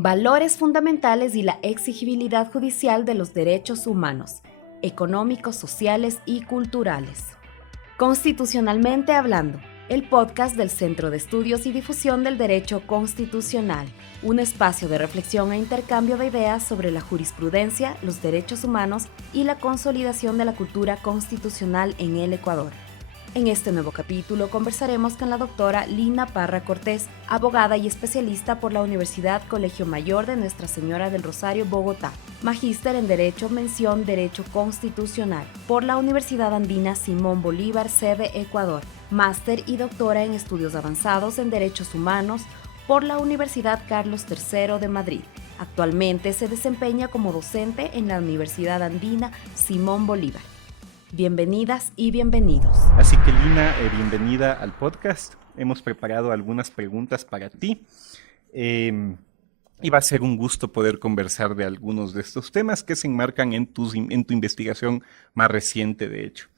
Valores fundamentales y la exigibilidad judicial de los derechos humanos, económicos, sociales y culturales. Constitucionalmente hablando, el podcast del Centro de Estudios y Difusión del Derecho Constitucional, un espacio de reflexión e intercambio de ideas sobre la jurisprudencia, los derechos humanos y la consolidación de la cultura constitucional en el Ecuador. En este nuevo capítulo conversaremos con la doctora Lina Parra Cortés, abogada y especialista por la Universidad Colegio Mayor de Nuestra Señora del Rosario, Bogotá, magíster en Derecho, mención Derecho Constitucional por la Universidad Andina Simón Bolívar, sede Ecuador, máster y doctora en Estudios Avanzados en Derechos Humanos por la Universidad Carlos III de Madrid. Actualmente se desempeña como docente en la Universidad Andina Simón Bolívar. Bienvenidas y bienvenidos. Así que Lina, bienvenida al podcast. Hemos preparado algunas preguntas para ti y va a ser un gusto poder conversar de algunos de estos temas que se enmarcan en tu investigación más reciente, de hecho.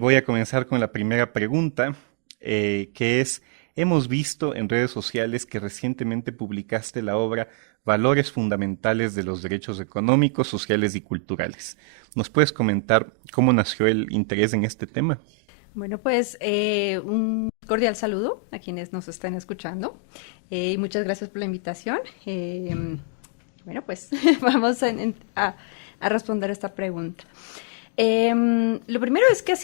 Voy a comenzar con la primera pregunta, que es: hemos visto en redes sociales que recientemente publicaste la obra Valores Fundamentales de los Derechos Económicos, Sociales y Culturales. ¿Nos puedes comentar cómo nació el interés en este tema? Bueno, pues un cordial saludo a quienes nos están escuchando y muchas gracias por la invitación. Bueno, pues vamos a responder esta pregunta. Lo primero es que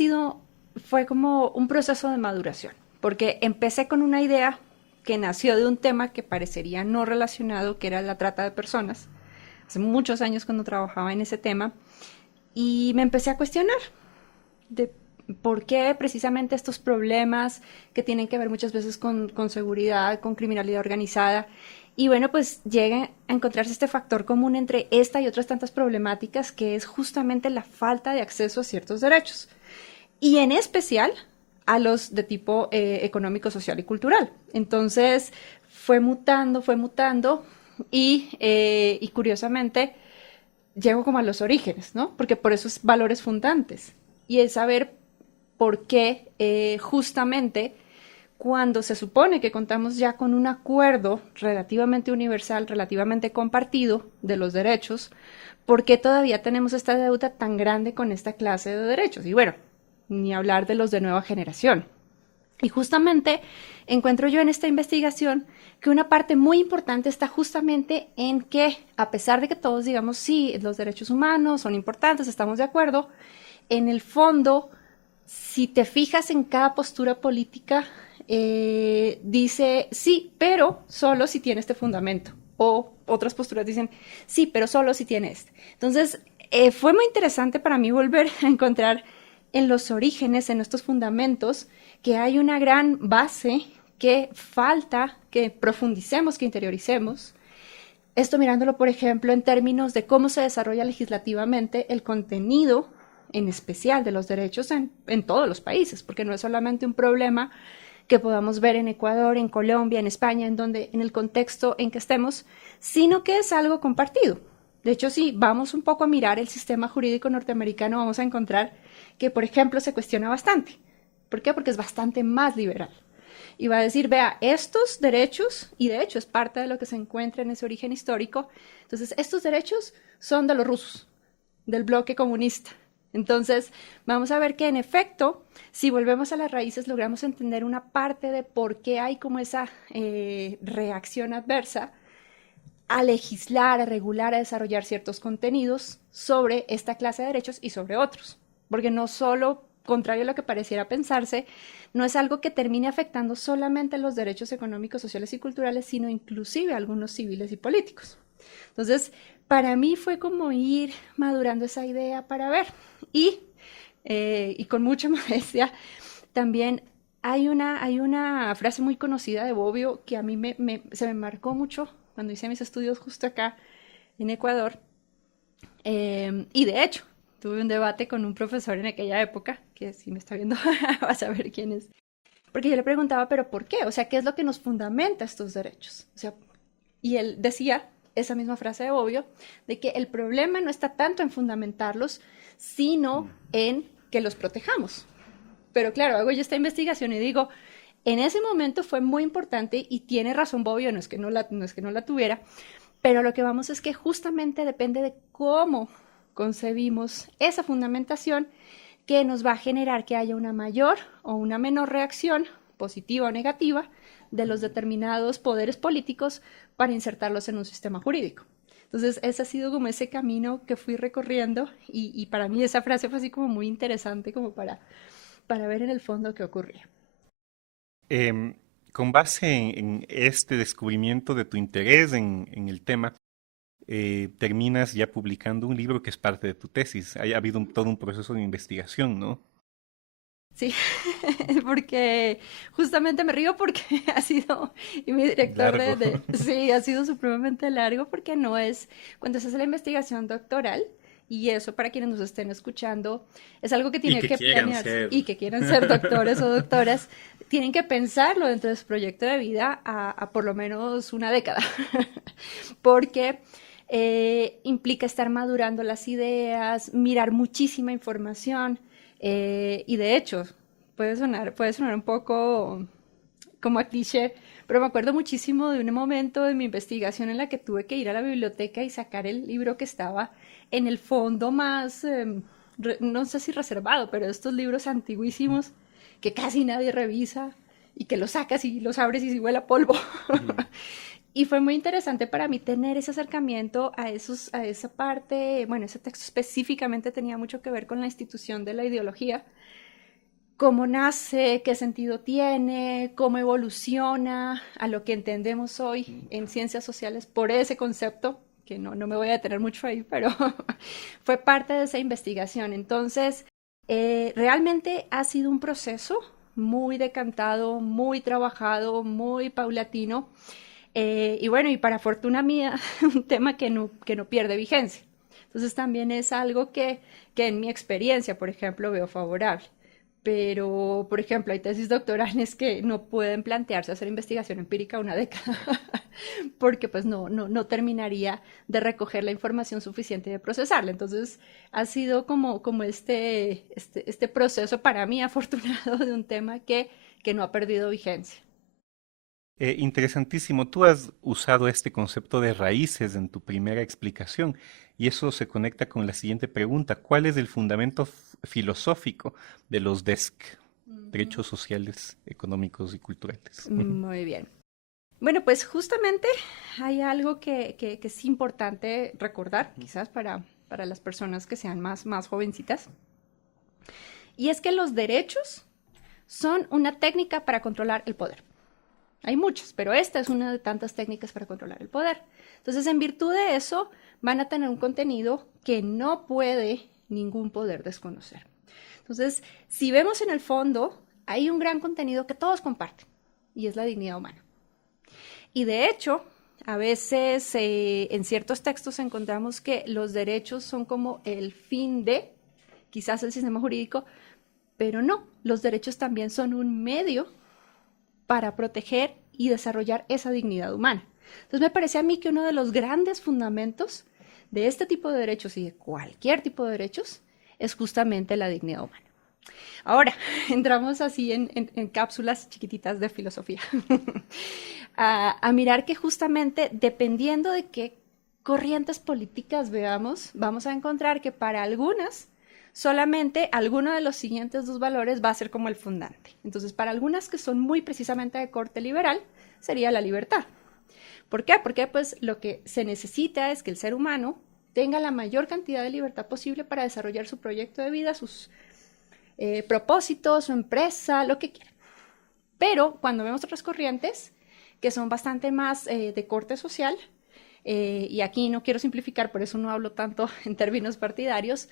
fue como un proceso de maduración, porque empecé con una idea que nació de un tema que parecería no relacionado, que era la trata de personas, hace muchos años cuando trabajaba en ese tema, y me empecé a cuestionar de por qué precisamente estos problemas que tienen que ver muchas veces con seguridad, con criminalidad organizada, y bueno, pues llega a encontrarse este factor común entre esta y otras tantas problemáticas, que es justamente la falta de acceso a ciertos derechos, y en especial a los de tipo económico, social y cultural. Entonces fue mutando y curiosamente llego como a los orígenes, ¿no? Porque por eso es valores fundantes y es saber por qué justamente cuando se supone que contamos ya con un acuerdo relativamente universal, relativamente compartido de los derechos, ¿por qué todavía tenemos esta deuda tan grande con esta clase de derechos? Y bueno, ni hablar de los de nueva generación. Y justamente encuentro yo en esta investigación que una parte muy importante está justamente en que, a pesar de que todos digamos, sí, los derechos humanos son importantes, estamos de acuerdo, en el fondo, si te fijas en cada postura política, dice, sí, pero solo si tiene este fundamento. O otras posturas dicen, sí, pero solo si tiene este. Entonces, fue muy interesante para mí volver a encontrar en los orígenes, en estos fundamentos, que hay una gran base que falta que profundicemos, que interioricemos. Esto mirándolo, por ejemplo, en términos de cómo se desarrolla legislativamente el contenido, en especial de los derechos en todos los países, porque no es solamente un problema que podamos ver en Ecuador, en Colombia, en España, en el contexto en que estemos, sino que es algo compartido. De hecho, si vamos un poco a mirar el sistema jurídico norteamericano, vamos a encontrar que, por ejemplo, se cuestiona bastante. ¿Por qué? Porque es bastante más liberal. Y va a decir, vea, estos derechos, y de hecho es parte de lo que se encuentra en ese origen histórico, entonces estos derechos son de los rusos, del bloque comunista. Entonces, vamos a ver que en efecto, si volvemos a las raíces, logramos entender una parte de por qué hay como esa reacción adversa a legislar, a regular, a desarrollar ciertos contenidos sobre esta clase de derechos y sobre otros. Porque no solo, contrario a lo que pareciera pensarse, no es algo que termine afectando solamente los derechos económicos, sociales y culturales, sino inclusive algunos civiles y políticos. Entonces, para mí fue como ir madurando esa idea para ver. Y con mucha modestia, también hay una frase muy conocida de Bobbio que a mí se me marcó mucho cuando hice mis estudios justo acá en Ecuador. Y de hecho, tuve un debate con un profesor en aquella época, que si me está viendo va a saber quién es. Porque yo le preguntaba, ¿pero por qué? O sea, ¿qué es lo que nos fundamenta estos derechos? O sea, y él decía esa misma frase de Bobbio, de que el problema no está tanto en fundamentarlos, sino en que los protejamos. Pero claro, hago yo esta investigación y digo, En ese momento fue muy importante y tiene razón Bobbio, no es que no la tuviera, pero lo que vamos es que justamente depende de cómo concebimos esa fundamentación que nos va a generar que haya una mayor o una menor reacción, positiva o negativa, de los determinados poderes políticos para insertarlos en un sistema jurídico. Entonces, ese ha sido como ese camino que fui recorriendo y para mí esa frase fue así como muy interesante como para ver en el fondo qué ocurría. Con base en este descubrimiento de tu interés en el tema, terminas ya publicando un libro que es parte de tu tesis. Ha habido todo un proceso de investigación, ¿no? Sí, porque justamente me río porque ha sido, y mi director sí, ha sido supremamente largo porque no es, cuando se hace la investigación doctoral, y eso para quienes nos estén escuchando, es algo que tiene que planearse y que quieran ser doctores o doctoras, tienen que pensarlo dentro de su proyecto de vida a por lo menos una década, porque implica estar madurando las ideas, mirar muchísima información, y de hecho, puede sonar un poco como a cliché, pero me acuerdo muchísimo de un momento de mi investigación en la que tuve que ir a la biblioteca y sacar el libro que estaba en el fondo más, no sé si reservado, pero estos libros antiguísimos que casi nadie revisa y que los sacas y los abres y se huele a polvo. Y fue muy interesante para mí tener ese acercamiento a esa parte, bueno, ese texto específicamente tenía mucho que ver con la institución de la ideología, cómo nace, qué sentido tiene, cómo evoluciona a lo que entendemos hoy en ciencias sociales por ese concepto, que no me voy a detener mucho ahí, pero fue parte de esa investigación. Entonces, realmente ha sido un proceso muy decantado, muy trabajado, muy paulatino, y bueno, y para fortuna mía, un tema que no pierde vigencia. Entonces también es algo que en mi experiencia, por ejemplo, veo favorable. Pero, por ejemplo, hay tesis doctorales que no pueden plantearse hacer investigación empírica una década, porque pues no terminaría de recoger la información suficiente y de procesarla. Entonces, ha sido como este proceso para mí afortunado de un tema que no ha perdido vigencia. Interesantísimo. Tú has usado este concepto de raíces en tu primera explicación y eso se conecta con la siguiente pregunta. ¿Cuál es el fundamento filosófico de los DESC, derechos sociales, económicos y culturales? Muy bien. Bueno, pues justamente hay algo que es importante recordar, quizás para las personas que sean más jovencitas, y es que los derechos son una técnica para controlar el poder. Hay muchas, pero esta es una de tantas técnicas para controlar el poder. Entonces, en virtud de eso, van a tener un contenido que no puede ningún poder desconocer. Entonces, si vemos en el fondo, hay un gran contenido que todos comparten, y es la dignidad humana. Y de hecho, a veces en ciertos textos encontramos que los derechos son como el fin de, quizás el sistema jurídico, pero no, los derechos también son un medio para proteger y desarrollar esa dignidad humana. Entonces me parece a mí que uno de los grandes fundamentos de este tipo de derechos y de cualquier tipo de derechos es justamente la dignidad humana. Ahora, entramos así en cápsulas chiquititas de filosofía a mirar que justamente dependiendo de qué corrientes políticas veamos, vamos a encontrar que para algunas solamente alguno de los siguientes dos valores va a ser como el fundante. Entonces, para algunas que son muy precisamente de corte liberal, sería la libertad. ¿Por qué? Porque pues lo que se necesita es que el ser humano tenga la mayor cantidad de libertad posible para desarrollar su proyecto de vida, sus propósitos, su empresa, lo que quiera. Pero cuando vemos otras corrientes que son bastante más de corte social, y aquí no quiero simplificar, por eso no hablo tanto en términos partidarios,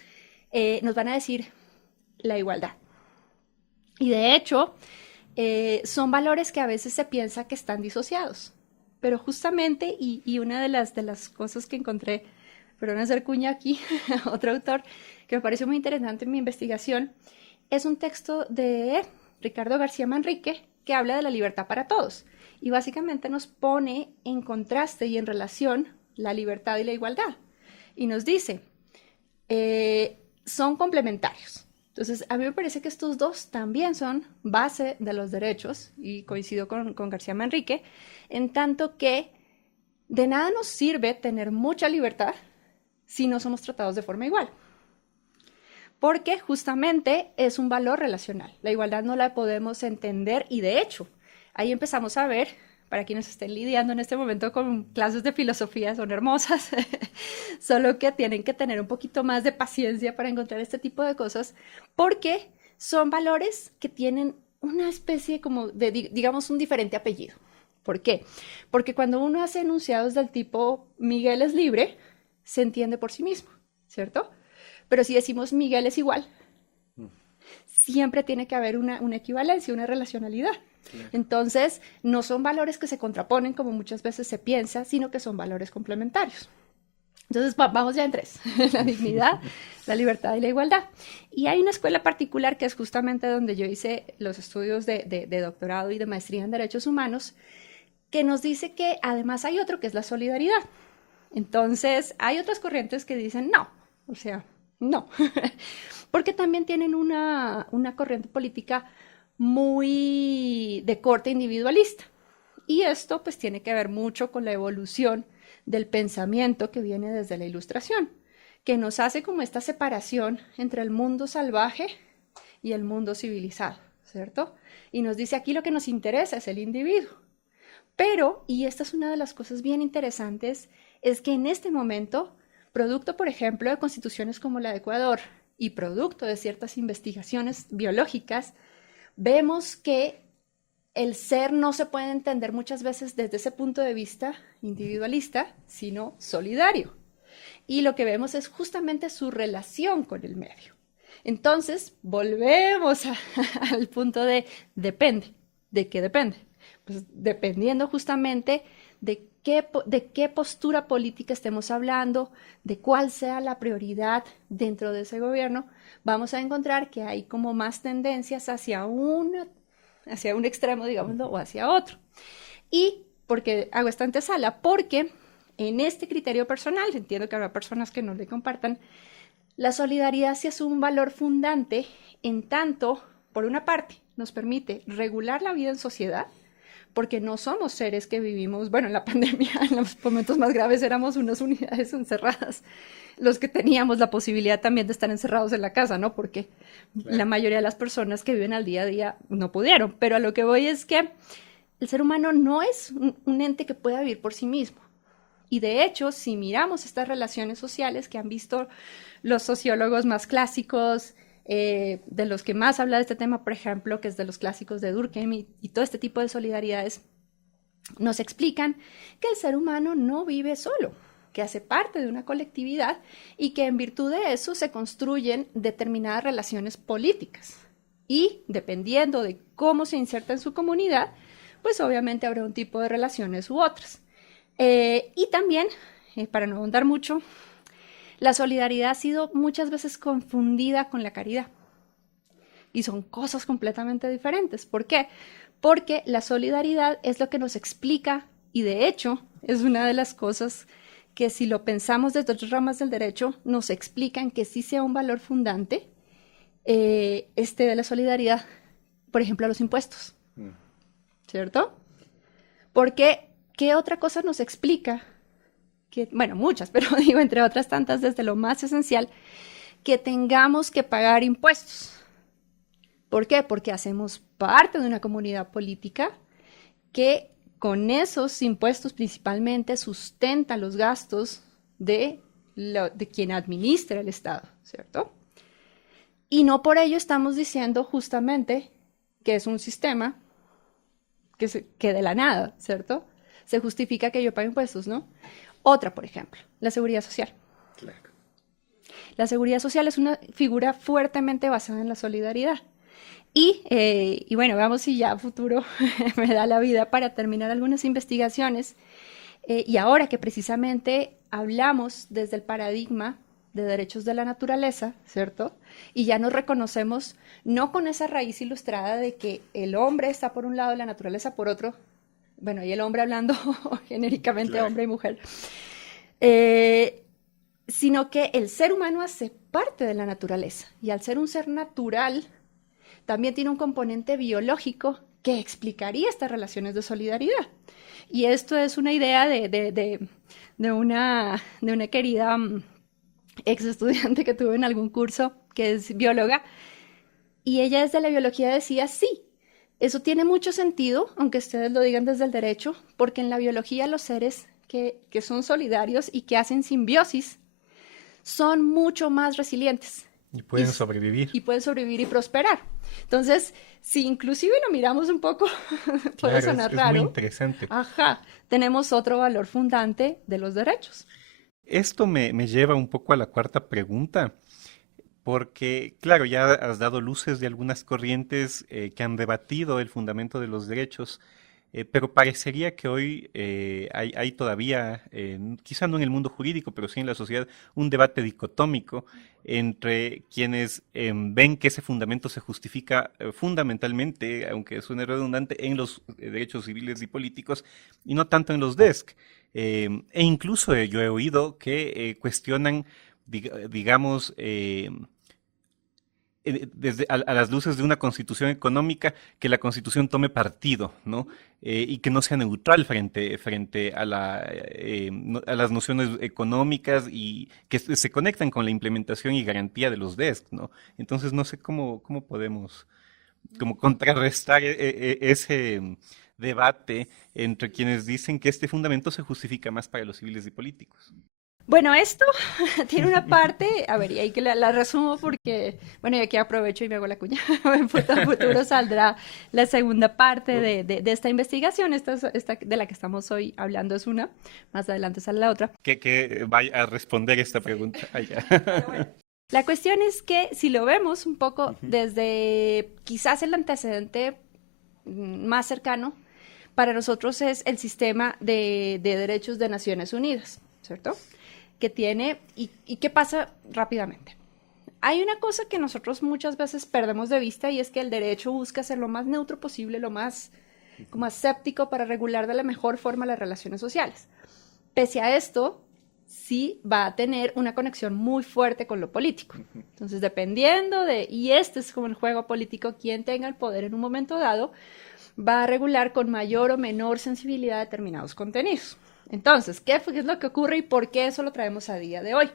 nos van a decir la igualdad. Y de hecho, son valores que a veces se piensa que están disociados. Pero justamente, y una de las cosas que encontré, perdón hacer cuña aquí, otro autor, que me pareció muy interesante en mi investigación, es un texto de Ricardo García Manrique que habla de la libertad para todos. Y básicamente nos pone en contraste y en relación la libertad y la igualdad. Y nos dice, son complementarios. Entonces, a mí me parece que estos dos también son base de los derechos, y coincido con García Manrique, en tanto que de nada nos sirve tener mucha libertad si no somos tratados de forma igual. Porque justamente es un valor relacional. La igualdad no la podemos entender y de hecho, ahí empezamos a ver, para quienes estén lidiando en este momento con clases de filosofía, son hermosas, solo que tienen que tener un poquito más de paciencia para encontrar este tipo de cosas, porque son valores que tienen una especie como de, digamos, un diferente apellido. ¿Por qué? Porque cuando uno hace enunciados del tipo Miguel es libre, se entiende por sí mismo, ¿cierto? Pero si decimos Miguel es igual, siempre tiene que haber una equivalencia, una relacionalidad. Claro. Entonces, no son valores que se contraponen como muchas veces se piensa, sino que son valores complementarios. Entonces, vamos ya en tres, la dignidad, la libertad y la igualdad. Y hay una escuela particular que es justamente donde yo hice los estudios de doctorado y de maestría en derechos humanos, que nos dice que además hay otro que es la solidaridad. Entonces, hay otras corrientes que dicen no, o sea, no, porque también tienen una corriente política muy de corte individualista. Y esto pues tiene que ver mucho con la evolución del pensamiento que viene desde la Ilustración, que nos hace como esta separación entre el mundo salvaje y el mundo civilizado, ¿cierto? Y nos dice aquí lo que nos interesa es el individuo. Pero, y esta es una de las cosas bien interesantes, es que en este momento, producto, por ejemplo, de constituciones como la de Ecuador y producto de ciertas investigaciones biológicas, vemos que el ser no se puede entender muchas veces desde ese punto de vista individualista, sino solidario. Y lo que vemos es justamente su relación con el medio. Entonces, volvemos al punto de depende. ¿De qué depende? Pues dependiendo justamente de qué postura política estemos hablando, de cuál sea la prioridad dentro de ese gobierno, vamos a encontrar que hay como más tendencias hacia un extremo, digámoslo, o hacia otro. ¿Y por qué hago esta antesala? Porque en este criterio personal, entiendo que habrá personas que no le compartan, la solidaridad sí es un valor fundante en tanto, por una parte, nos permite regular la vida en sociedad, porque no somos seres que vivimos, bueno, en la pandemia, en los momentos más graves éramos unas unidades encerradas, los que teníamos la posibilidad también de estar encerrados en la casa, ¿no? Porque claro, la mayoría de las personas que viven al día a día no pudieron, pero a lo que voy es que el ser humano no es un ente que pueda vivir por sí mismo. Y de hecho, si miramos estas relaciones sociales que han visto los sociólogos más clásicos, de los que más habla de este tema, por ejemplo, que es de los clásicos de Durkheim y todo este tipo de solidaridades, nos explican que el ser humano no vive solo, que hace parte de una colectividad y que en virtud de eso se construyen determinadas relaciones políticas. Y dependiendo de cómo se inserta en su comunidad, pues obviamente habrá un tipo de relaciones u otras. Y también, para no ahondar mucho, la solidaridad ha sido muchas veces confundida con la caridad. Y son cosas completamente diferentes. ¿Por qué? Porque la solidaridad es lo que nos explica, y de hecho es una de las cosas que si lo pensamos desde otras ramas del derecho, nos explican que sí sea un valor fundante de la solidaridad, por ejemplo, a los impuestos. ¿Cierto? Porque, ¿qué otra cosa nos explica? Bueno, muchas, pero digo, entre otras tantas, desde lo más esencial, que tengamos que pagar impuestos. ¿Por qué? Porque hacemos parte de una comunidad política que con esos impuestos principalmente sustenta los gastos de quien administra el Estado, ¿cierto? Y no por ello estamos diciendo justamente que es un sistema que de la nada, ¿cierto? Se justifica que yo pague impuestos, ¿no? Otra, por ejemplo, la seguridad social. Claro. La seguridad social es una figura fuertemente basada en la solidaridad. Y bueno, veamos si ya a futuro me da la vida para terminar algunas investigaciones. Y ahora que precisamente hablamos desde el paradigma de derechos de la naturaleza, ¿cierto? Y ya nos reconocemos no con esa raíz ilustrada de que el hombre está por un lado y la naturaleza por otro. Bueno, y el hombre hablando genéricamente, claro, hombre y mujer. Sino que el ser humano hace parte de la naturaleza. Y al ser un ser natural, también tiene un componente biológico que explicaría estas relaciones de solidaridad. Y esto es una idea de una querida ex estudiante que tuve en algún curso, que es bióloga, y ella desde la biología decía, sí, eso tiene mucho sentido, aunque ustedes lo digan desde el derecho, porque en la biología los seres que son solidarios y que hacen simbiosis son mucho más resilientes. Y pueden sobrevivir. Y pueden sobrevivir y prosperar. Entonces, si inclusive lo miramos un poco, puede sonar es raro. muy interesante. Ajá, tenemos otro valor fundante de los derechos. Esto me lleva un poco a la cuarta pregunta, porque, claro, ya has dado luces de algunas corrientes que han debatido el fundamento de los derechos, pero parecería que hoy hay todavía, quizá no en el mundo jurídico, pero sí en la sociedad, un debate dicotómico entre quienes ven que ese fundamento se justifica fundamentalmente, aunque suene redundante, en los derechos civiles y políticos y no tanto en los DESC. E incluso yo he oído que cuestionan, digamos, a las luces de una constitución económica, que la constitución tome partido, ¿no? Y que no sea neutral frente a a las nociones económicas y que se conectan con la implementación y garantía de los DESC, ¿no? Entonces no sé cómo podemos como contrarrestar ese debate entre quienes dicen que este fundamento se justifica más para los civiles y políticos. Bueno, esto tiene una parte, a ver, y ahí que la resumo porque, bueno, y aquí aprovecho y me hago la cuña. En futuro saldrá la segunda parte de esta investigación. Esta de la que estamos hoy hablando es una, más adelante sale la otra. Que vaya a responder esta pregunta allá. Bueno, la cuestión es que si lo vemos un poco desde quizás el antecedente más cercano, para nosotros es el sistema de derechos de Naciones Unidas, ¿cierto? Que tiene, y qué pasa rápidamente. Hay una cosa que nosotros muchas veces perdemos de vista y es que el derecho busca ser lo más neutro posible, lo más como aséptico para regular de la mejor forma las relaciones sociales. Pese a esto, sí va a tener una conexión muy fuerte con lo político. Entonces, dependiendo y este es como el juego político, quien tenga el poder en un momento dado, va a regular con mayor o menor sensibilidad determinados contenidos. Entonces, ¿qué es lo que ocurre y por qué eso lo traemos a día de hoy?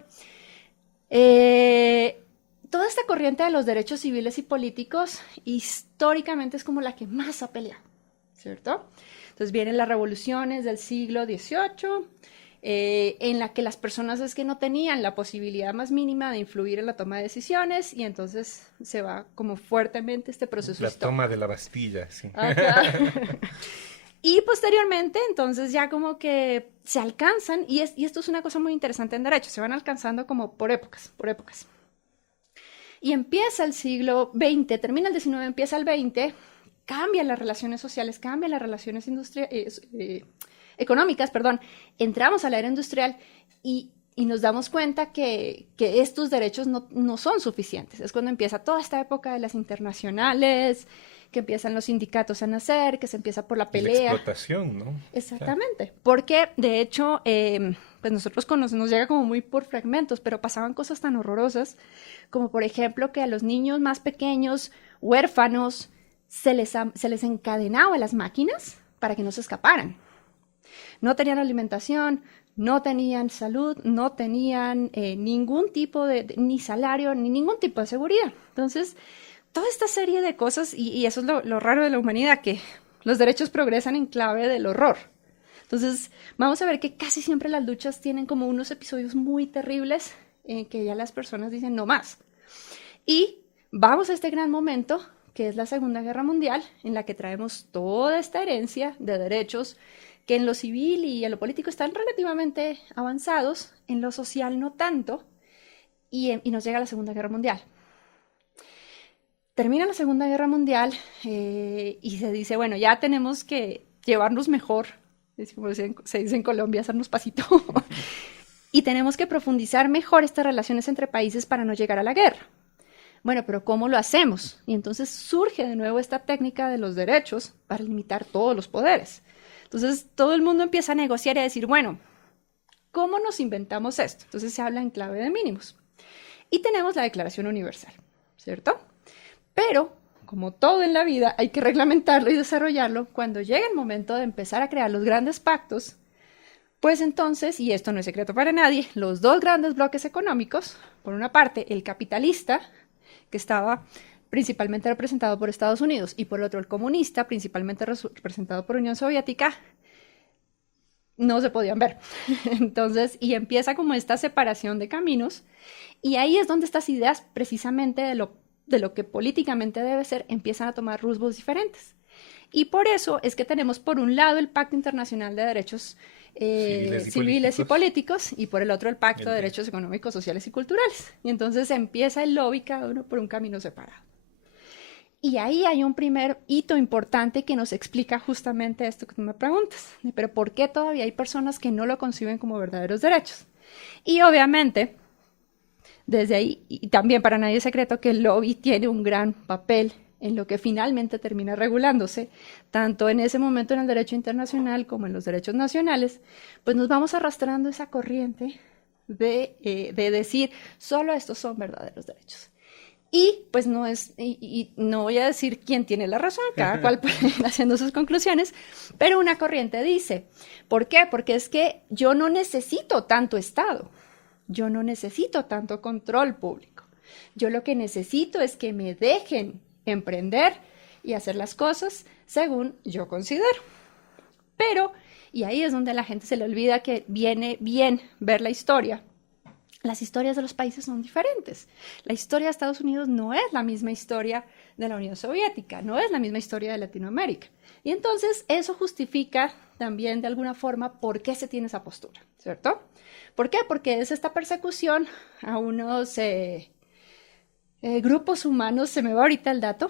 Toda esta corriente de los derechos civiles y políticos históricamente es como la que más ha peleado, ¿cierto? Entonces vienen las revoluciones del siglo XVIII, en la que las personas es que no tenían la posibilidad más mínima de influir en la toma de decisiones y entonces se va como fuertemente este proceso histórico. La toma de la Bastilla, sí. Y posteriormente, entonces ya como que se alcanzan, y esto es una cosa muy interesante en derecho, se van alcanzando como por épocas. Y empieza el siglo XX, termina el XIX, empieza el XX, cambian las relaciones sociales, cambian las relaciones económicas, entramos a la era industrial y nos damos cuenta que estos derechos no son suficientes. Es cuando empieza toda esta época de las internacionales, que empiezan los sindicatos a nacer, que se empieza por la pelea. La explotación, ¿no? Exactamente, claro. Porque de hecho, pues nosotros nos llega como muy por fragmentos, pero pasaban cosas tan horrorosas, como por ejemplo que a los niños más pequeños, huérfanos, se les encadenaba a las máquinas para que no se escaparan. No tenían alimentación, no tenían salud, no tenían ningún tipo ni salario, ni ningún tipo de seguridad. Entonces, toda esta serie de cosas, y eso es lo raro de la humanidad, que los derechos progresan en clave del horror. Entonces, vamos a ver que casi siempre las luchas tienen como unos episodios muy terribles en que ya las personas dicen no más. Y vamos a este gran momento, que es la Segunda Guerra Mundial, en la que traemos toda esta herencia de derechos que en lo civil y en lo político están relativamente avanzados, en lo social no tanto, y nos llega la Segunda Guerra Mundial. Termina la Segunda Guerra Mundial y se dice, bueno, ya tenemos que llevarnos mejor, es como se dice en Colombia, hacernos pasito, y tenemos que profundizar mejor estas relaciones entre países para no llegar a la guerra. Bueno, pero ¿cómo lo hacemos? Y entonces surge de nuevo esta técnica de los derechos para limitar todos los poderes. Entonces todo el mundo empieza a negociar y a decir, bueno, ¿cómo nos inventamos esto? Entonces se habla en clave de mínimos. y tenemos la Declaración Universal, ¿cierto? Pero, como todo en la vida, hay que reglamentarlo y desarrollarlo. Cuando llega el momento de empezar a crear los grandes pactos, pues entonces, y esto no es secreto para nadie, los dos grandes bloques económicos, por una parte el capitalista, que estaba principalmente representado por Estados Unidos, y por el otro el comunista, principalmente representado por Unión Soviética, no se podían ver. Entonces, y empieza como esta separación de caminos, y ahí es donde estas ideas precisamente de lo que políticamente debe ser, empiezan a tomar rumbos diferentes. Y por eso es que tenemos por un lado el Pacto Internacional de Derechos civiles y políticos, y por el otro el Pacto de Derechos Económicos, Sociales y Culturales. Y entonces empieza el lobby cada uno por un camino separado. Y ahí hay un primer hito importante que nos explica justamente esto que tú me preguntas, pero ¿por qué todavía hay personas que no lo conciben como verdaderos derechos? Y obviamente, desde ahí, y también para nadie es secreto que el lobby tiene un gran papel en lo que finalmente termina regulándose, tanto en ese momento en el derecho internacional como en los derechos nacionales, pues nos vamos arrastrando esa corriente de decir, solo estos son verdaderos derechos. Y pues no es, y no voy a decir quién tiene la razón, cada cual puede ir haciendo sus conclusiones, pero una corriente dice, ¿por qué? Porque es que yo no necesito tanto Estado, yo no necesito tanto control público, yo lo que necesito es que me dejen emprender y hacer las cosas según yo considero. Pero, y ahí es donde a la gente se le olvida que viene bien ver la historia. Las historias de los países son diferentes. La historia de Estados Unidos no es la misma historia de la Unión Soviética, no es la misma historia de Latinoamérica. Y entonces eso justifica también de alguna forma por qué se tiene esa postura, ¿cierto? ¿Por qué? Porque es esta persecución a unos grupos humanos, se me va ahorita el dato,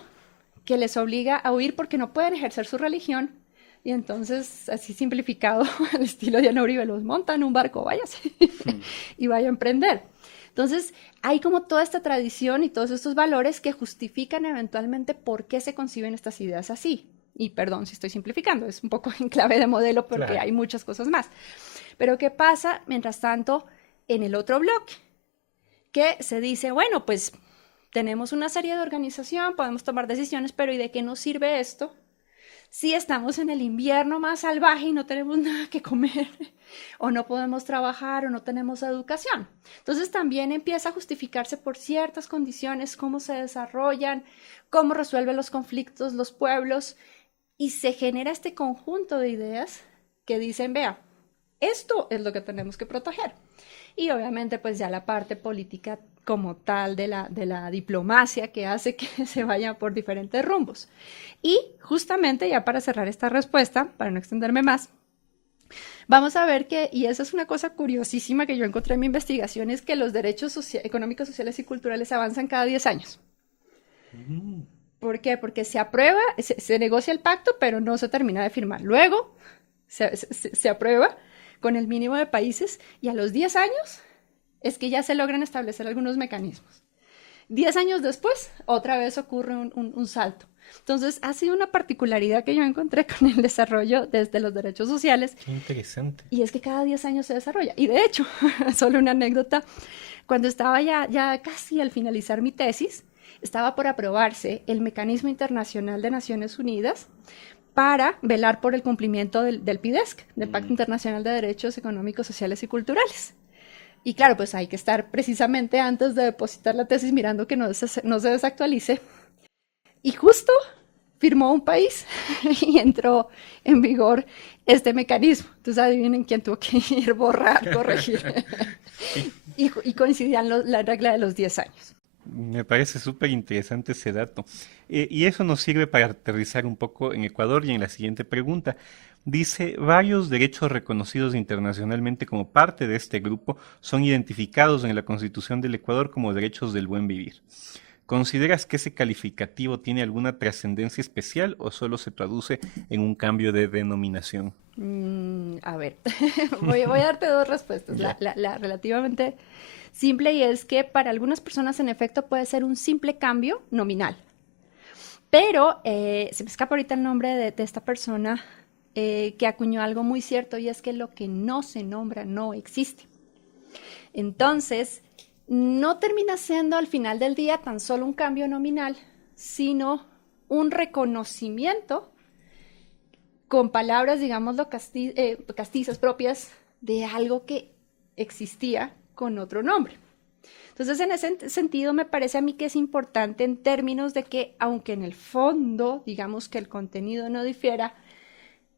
que les obliga a huir porque no pueden ejercer su religión. Y entonces, así simplificado, al estilo de Diana Uribe, los montan en un barco, váyase, y vaya a emprender. Entonces, hay como toda esta tradición y todos estos valores que justifican eventualmente por qué se conciben estas ideas así. Y perdón si estoy simplificando, es un poco en clave de modelo porque claro, hay muchas cosas más. Pero ¿qué pasa, mientras tanto, en el otro bloque? Que se dice, bueno, pues tenemos una serie de organización, podemos tomar decisiones, pero ¿y de qué nos sirve esto? Si estamos en el invierno más salvaje y no tenemos nada que comer, o no podemos trabajar, o no tenemos educación. Entonces también empieza a justificarse por ciertas condiciones, cómo se desarrollan, cómo resuelven los conflictos los pueblos, y se genera este conjunto de ideas que dicen, vea, esto es lo que tenemos que proteger. Y obviamente pues ya la parte política como tal de la diplomacia que hace que se vaya por diferentes rumbos. Y justamente ya para cerrar esta respuesta, para no extenderme más, vamos a ver que, y esa es una cosa curiosísima que yo encontré en mi investigación, es que los derechos económicos, sociales y culturales avanzan cada 10 años. ¿Por qué? Porque se aprueba, se negocia el pacto, pero no se termina de firmar. Luego se aprueba con el mínimo de países y a los 10 años es que ya se logran establecer algunos mecanismos. 10 años después, otra vez ocurre un salto. Entonces, ha sido una particularidad que yo encontré con el desarrollo desde los derechos sociales. Qué interesante. Y es que cada 10 años se desarrolla. Y de hecho, solo una anécdota, cuando estaba ya casi al finalizar mi tesis, estaba por aprobarse el Mecanismo Internacional de Naciones Unidas para velar por el cumplimiento del PIDESC, del Pacto Internacional de Derechos Económicos, Sociales y Culturales. Y claro, pues hay que estar precisamente antes de depositar la tesis mirando que no se desactualice. Y justo firmó un país y entró en vigor este mecanismo. Entonces adivinen quién tuvo que ir, borrar, corregir. y coincidían la regla de los 10 años. Me parece súper interesante ese dato. Y eso nos sirve para aterrizar un poco en Ecuador y en la siguiente pregunta. Dice, varios derechos reconocidos internacionalmente como parte de este grupo son identificados en la Constitución del Ecuador como derechos del buen vivir. ¿Consideras que ese calificativo tiene alguna trascendencia especial o solo se traduce en un cambio de denominación? A ver, voy a darte dos respuestas. La relativamente simple, y es que para algunas personas en efecto puede ser un simple cambio nominal. Pero se me escapa ahorita el nombre de esta persona que acuñó algo muy cierto, y es que lo que no se nombra no existe. Entonces, no termina siendo al final del día tan solo un cambio nominal, sino un reconocimiento con palabras, digámoslo, castizas propias de algo que existía con otro nombre. Entonces, en ese sentido, me parece a mí que es importante en términos de que, aunque en el fondo, digamos que el contenido no difiera,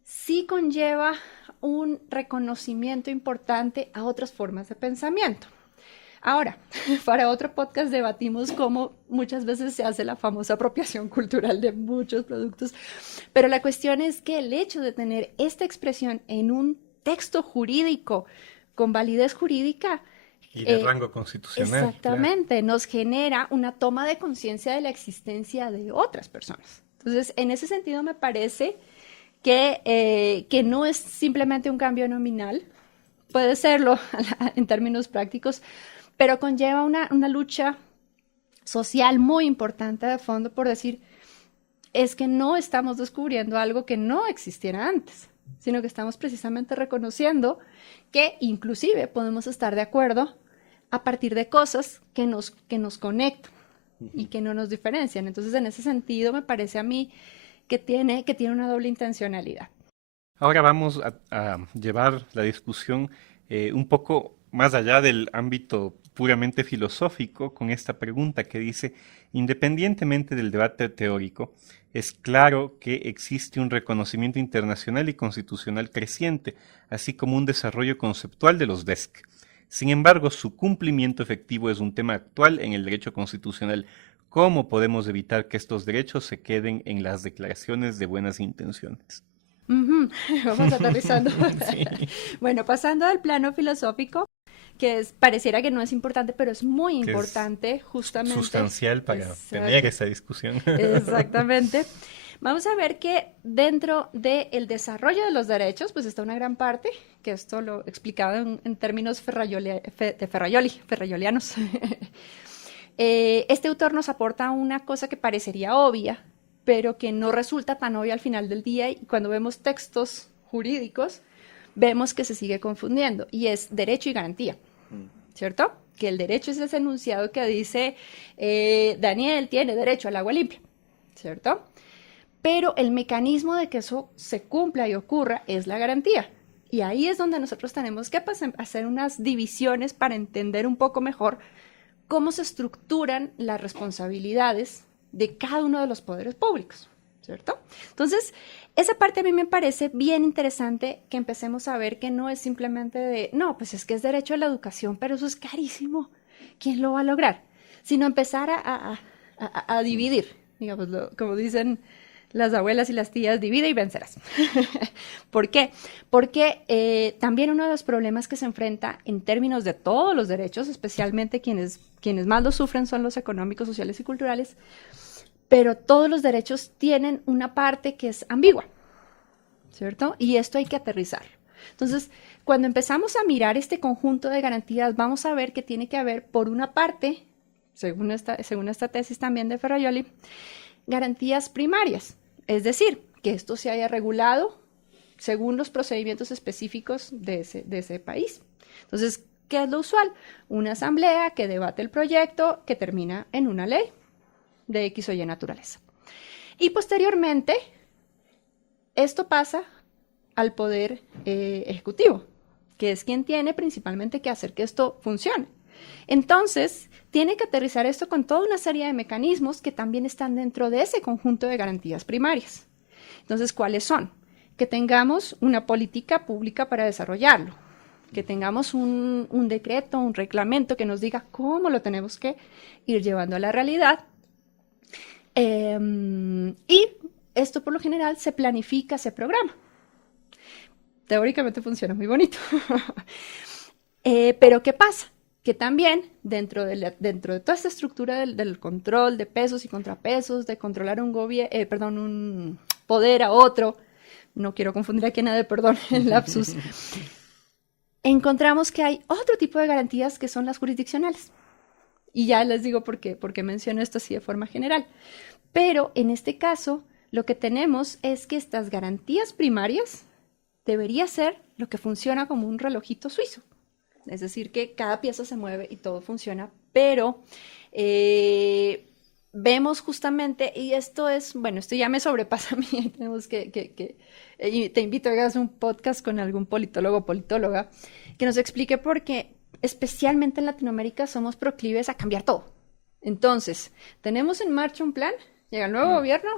sí conlleva un reconocimiento importante a otras formas de pensamiento. Ahora, para otro podcast debatimos cómo muchas veces se hace la famosa apropiación cultural de muchos productos, pero la cuestión es que el hecho de tener esta expresión en un texto jurídico con validez jurídica y de rango constitucional. Exactamente, claro, nos genera una toma de conciencia de la existencia de otras personas. Entonces, en ese sentido me parece que no es simplemente un cambio nominal, puede serlo en términos prácticos, pero conlleva una lucha social muy importante de fondo por decir, es que no estamos descubriendo algo que no existiera antes, sino que estamos precisamente reconociendo que inclusive podemos estar de acuerdo a partir de cosas que nos conectan y que no nos diferencian. Entonces, en ese sentido, me parece a mí que tiene una doble intencionalidad. Ahora vamos a llevar la discusión un poco más allá del ámbito puramente filosófico con esta pregunta que dice, independientemente del debate teórico, es claro que existe un reconocimiento internacional y constitucional creciente, así como un desarrollo conceptual de los DESC. Sin embargo, su cumplimiento efectivo es un tema actual en el derecho constitucional. ¿Cómo podemos evitar que estos derechos se queden en las declaraciones de buenas intenciones? Vamos aterrizando. Sí. Bueno, pasando al plano filosófico, que pareciera que no es importante, pero es muy importante, justamente. Sustancial para tener esa discusión. Exactamente. Vamos a ver que dentro del desarrollo de los derechos, pues está una gran parte, que esto lo explicado en términos ferrayolianos. Este autor nos aporta una cosa que parecería obvia, pero que no resulta tan obvia al final del día, y cuando vemos textos jurídicos, vemos que se sigue confundiendo, y es derecho y garantía, ¿cierto? Que el derecho es ese enunciado que dice, Daniel tiene derecho al agua limpia, ¿cierto? Pero el mecanismo de que eso se cumpla y ocurra es la garantía. Y ahí es donde nosotros tenemos que hacer unas divisiones para entender un poco mejor cómo se estructuran las responsabilidades de cada uno de los poderes públicos, ¿cierto? Entonces, esa parte a mí me parece bien interesante, que empecemos a ver que no es simplemente de, no, pues es que es derecho a la educación, pero eso es carísimo, ¿quién lo va a lograr? Sino empezar a dividir, digamos, como dicen las abuelas y las tías, divide y vencerás. ¿Por qué? Porque también uno de los problemas que se enfrenta en términos de todos los derechos, especialmente quienes más lo sufren son los económicos, sociales y culturales, pero todos los derechos tienen una parte que es ambigua, ¿cierto? Y esto hay que aterrizar. Entonces, cuando empezamos a mirar este conjunto de garantías, vamos a ver que tiene que haber, por una parte, según esta tesis también de Ferrajoli, garantías primarias. Es decir, que esto se haya regulado según los procedimientos específicos de ese país. Entonces, ¿qué es lo usual? Una asamblea que debate el proyecto que termina en una ley de X o Y naturaleza. Y posteriormente, esto pasa al Poder Ejecutivo, que es quien tiene principalmente que hacer que esto funcione. Entonces, tiene que aterrizar esto con toda una serie de mecanismos que también están dentro de ese conjunto de garantías primarias. Entonces, ¿cuáles son? Que tengamos una política pública para desarrollarlo, que tengamos un decreto, un reglamento que nos diga cómo lo tenemos que ir llevando a la realidad. Y esto por lo general se planifica, se programa. Teóricamente funciona muy bonito. Pero ¿qué pasa? Que también dentro de toda esta estructura del control de pesos y contrapesos, de controlar un poder a otro, no quiero confundir aquí a nadie, perdón, el lapsus, encontramos que hay otro tipo de garantías que son las jurisdiccionales. Y ya les digo por qué menciono esto así de forma general. Pero en este caso, lo que tenemos es que estas garantías primarias debería ser lo que funciona como un relojito suizo. Es decir, que cada pieza se mueve y todo funciona pero vemos justamente, y esto es, bueno, esto ya me sobrepasa a mí, tenemos y te invito a que hagas un podcast con algún politólogo o politóloga que nos explique por qué, especialmente en Latinoamérica, somos proclives a cambiar todo. Entonces, tenemos en marcha un plan, llega el nuevo gobierno,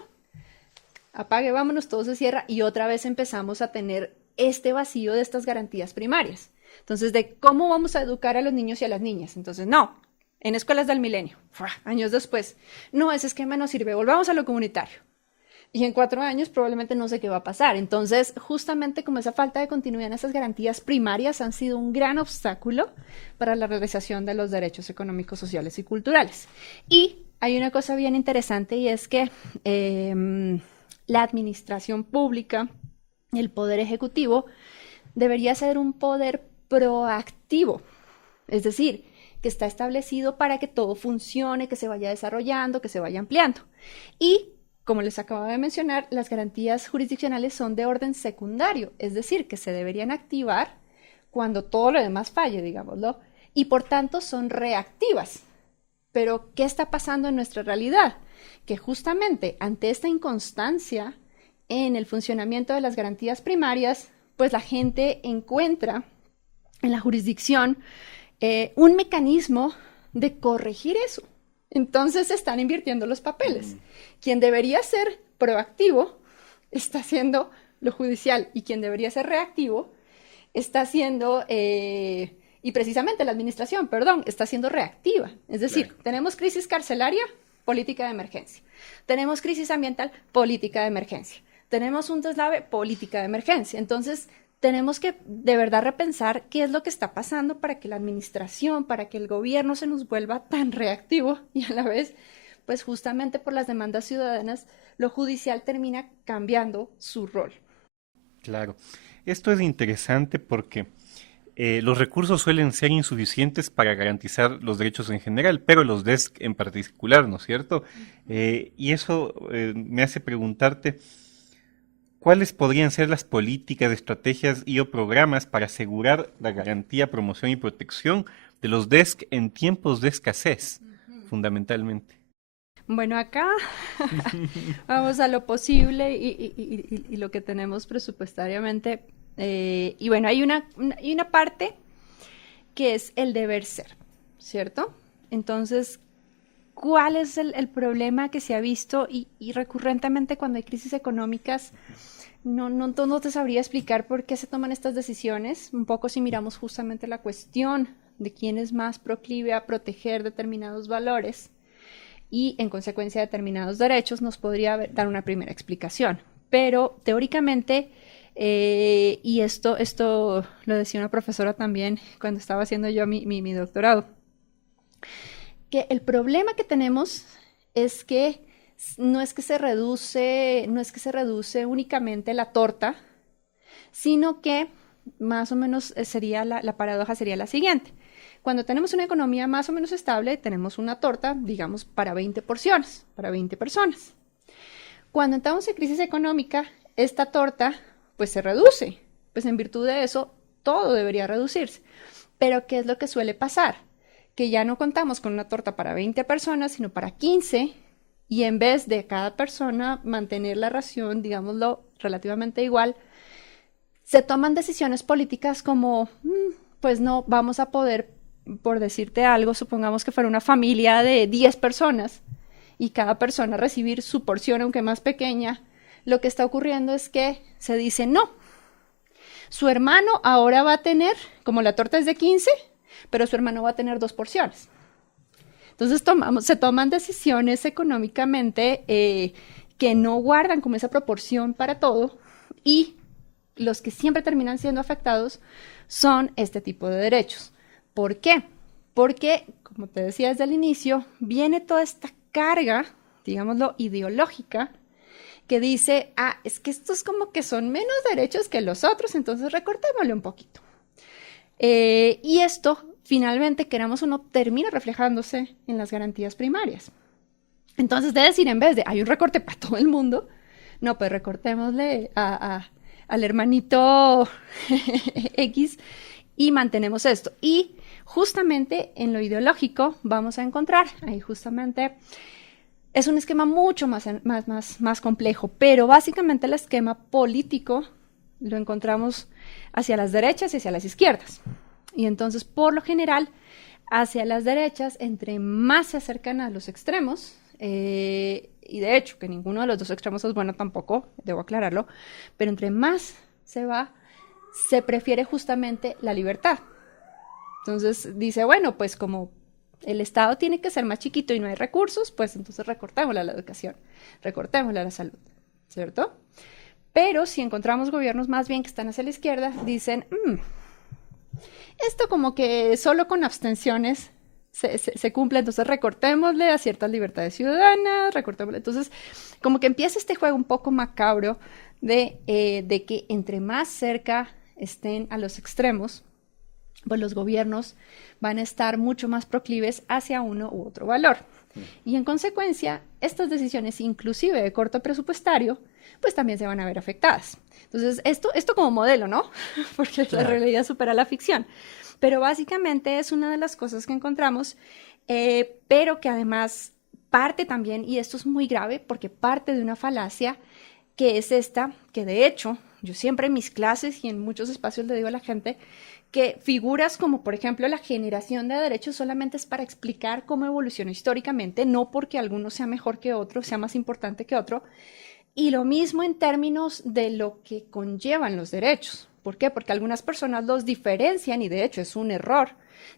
apague, vámonos, todo se cierra y otra vez empezamos a tener este vacío de estas garantías primarias. Entonces, de cómo vamos a educar a los niños y a las niñas. Entonces, no, en escuelas del milenio, años después, no, ese esquema no sirve, volvamos a lo comunitario. Y en 4 años probablemente no sé qué va a pasar. Entonces, justamente como esa falta de continuidad en esas garantías primarias han sido un gran obstáculo para la realización de los derechos económicos, sociales y culturales. Y hay una cosa bien interesante y es que la administración pública, el poder ejecutivo, debería ser un poder proactivo. Es decir, que está establecido para que todo funcione, que se vaya desarrollando, que se vaya ampliando. Y, como les acabo de mencionar, las garantías jurisdiccionales son de orden secundario, es decir, que se deberían activar cuando todo lo demás falle, digámoslo, y por tanto son reactivas. Pero, ¿qué está pasando en nuestra realidad? Que justamente ante esta inconstancia en el funcionamiento de las garantías primarias, pues la gente encuentra en la jurisdicción un mecanismo de corregir eso. Entonces se están invirtiendo los papeles. Quien debería ser proactivo está haciendo lo judicial y quien debería ser reactivo está haciendo, y precisamente la administración, perdón, está siendo reactiva. Es decir, claro, tenemos crisis carcelaria, política de emergencia. Tenemos crisis ambiental, política de emergencia. Tenemos un deslave, política de emergencia. Entonces, tenemos que de verdad repensar qué es lo que está pasando para que la administración, para que el gobierno se nos vuelva tan reactivo y a la vez, pues justamente por las demandas ciudadanas, lo judicial termina cambiando su rol. Claro, esto es interesante porque los recursos suelen ser insuficientes para garantizar los derechos en general, pero los DESC en particular, ¿no es cierto? Y eso me hace preguntarte, ¿cuáles podrían ser las políticas, estrategias y o programas para asegurar la garantía, promoción y protección de los DESC en tiempos de escasez, fundamentalmente? Bueno, acá vamos a lo posible y lo que tenemos presupuestariamente. Y bueno, hay una parte que es el deber ser, ¿cierto? Entonces, ¿cuál es el problema que se ha visto? Y recurrentemente cuando hay crisis económicas, no te sabría explicar por qué se toman estas decisiones. Un poco si miramos justamente la cuestión de quién es más proclive a proteger determinados valores y en consecuencia determinados derechos, nos podría dar una primera explicación. Pero teóricamente, y esto lo decía una profesora también cuando estaba haciendo yo mi doctorado, que el problema que tenemos es que no es que se reduce únicamente la torta, sino que más o menos sería la paradoja sería la siguiente. Cuando tenemos una economía más o menos estable, tenemos una torta, digamos, para 20 porciones, para 20 personas. Cuando entramos en crisis económica, esta torta pues se reduce. Pues en virtud de eso, todo debería reducirse. Pero ¿qué es lo que suele pasar? Que ya no contamos con una torta para 20 personas, sino para 15, y en vez de cada persona mantener la ración, digámoslo, relativamente igual, se toman decisiones políticas como, pues no, vamos a poder, por decirte algo, supongamos que fuera una familia de 10 personas, y cada persona recibir su porción, aunque más pequeña. Lo que está ocurriendo es que se dice, no, su hermano ahora va a tener, como la torta es de 15, pero su hermano va a tener 2 porciones. Entonces se toman decisiones económicamente que no guardan como esa proporción para todo, y los que siempre terminan siendo afectados son este tipo de derechos. ¿Por qué? Porque, como te decía desde el inicio, viene toda esta carga, digámoslo, ideológica, que dice, es que estos como que son menos derechos que los otros, entonces recortémosle un poquito. Y esto, finalmente, queramos o no, termina reflejándose en las garantías primarias. Entonces, de decir, en vez de, hay un recorte para todo el mundo, no, pues recortémosle al hermanito X y mantenemos esto. Y justamente en lo ideológico vamos a encontrar, ahí justamente es un esquema mucho más complejo, pero básicamente el esquema político lo encontramos hacia las derechas y hacia las izquierdas. Y entonces, por lo general, hacia las derechas, entre más se acercan a los extremos, y de hecho que ninguno de los dos extremos es bueno tampoco, debo aclararlo, pero entre más se va, se prefiere justamente la libertad. Entonces dice, bueno, pues como el Estado tiene que ser más chiquito y no hay recursos, pues entonces recortémosle a la educación, recortémosle a la salud, ¿cierto? Pero si encontramos gobiernos más bien que están hacia la izquierda, dicen, esto como que solo con abstenciones se cumple, entonces recortémosle a ciertas libertades ciudadanas, recortémosle. Entonces, como que empieza este juego un poco macabro de que entre más cerca estén a los extremos, pues los gobiernos van a estar mucho más proclives hacia uno u otro valor. Y en consecuencia, estas decisiones, inclusive de corte presupuestario, pues también se van a ver afectadas. Entonces, esto como modelo, ¿no? Porque la realidad supera la ficción. Pero básicamente es una de las cosas que encontramos, pero que además parte también, y esto es muy grave, porque parte de una falacia que es esta, que de hecho, yo siempre en mis clases y en muchos espacios le digo a la gente que figuras como, por ejemplo, la generación de derechos solamente es para explicar cómo evolucionó históricamente, no porque alguno sea mejor que otro, sea más importante que otro, y lo mismo en términos de lo que conllevan los derechos. ¿Por qué? Porque algunas personas los diferencian, y de hecho es un error,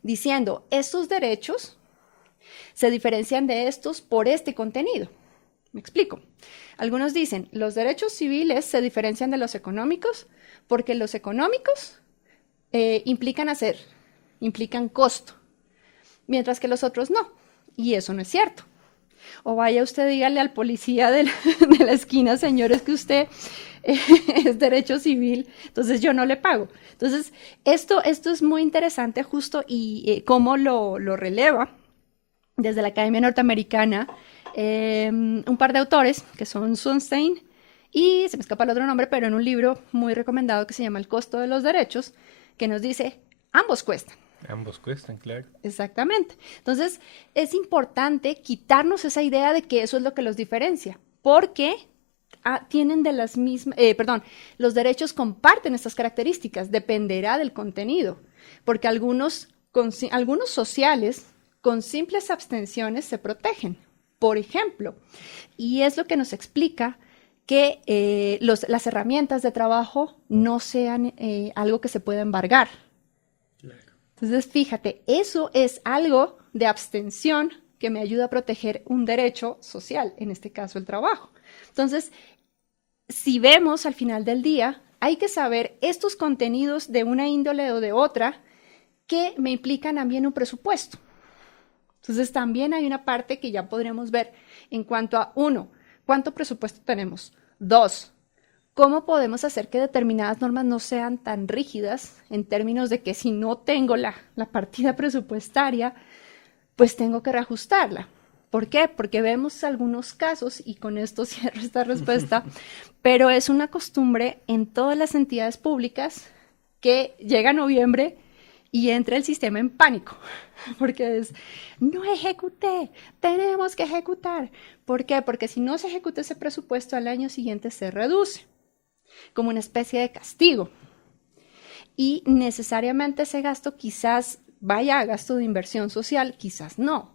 diciendo, estos derechos se diferencian de estos por este contenido. Me explico. Algunos dicen, los derechos civiles se diferencian de los económicos porque los económicos implican costo, mientras que los otros no. Y eso no es cierto. O vaya usted, dígale al policía de la esquina, señores, que usted es derecho civil, entonces yo no le pago. Entonces, esto es muy interesante justo y cómo lo releva desde la Academia Norteamericana un par de autores, que son Sunstein y se me escapa el otro nombre, pero en un libro muy recomendado que se llama El costo de los derechos, que nos dice, ambos cuestan. Ambos cuestan, claro. Exactamente. Entonces, es importante quitarnos esa idea de que eso es lo que los diferencia, porque tienen de las mismas, los derechos comparten estas características, dependerá del contenido, porque algunos sociales con simples abstenciones se protegen, por ejemplo, y es lo que nos explica que las herramientas de trabajo no sean algo que se pueda embargar. Entonces, fíjate, eso es algo de abstención que me ayuda a proteger un derecho social, en este caso el trabajo. Entonces, si vemos al final del día, hay que saber estos contenidos de una índole o de otra que me implican también un presupuesto. Entonces, también hay una parte que ya podríamos ver en cuanto a, 1, ¿cuánto presupuesto tenemos? 2, ¿cómo podemos hacer que determinadas normas no sean tan rígidas en términos de que si no tengo la partida presupuestaria, pues tengo que reajustarla? ¿Por qué? Porque vemos algunos casos, y con esto cierro esta respuesta, pero es una costumbre en todas las entidades públicas que llega noviembre y entra el sistema en pánico, porque no ejecuté, tenemos que ejecutar. ¿Por qué? Porque si no se ejecuta ese presupuesto, al año siguiente se reduce, como una especie de castigo. Y necesariamente ese gasto quizás vaya a gasto de inversión social, quizás no.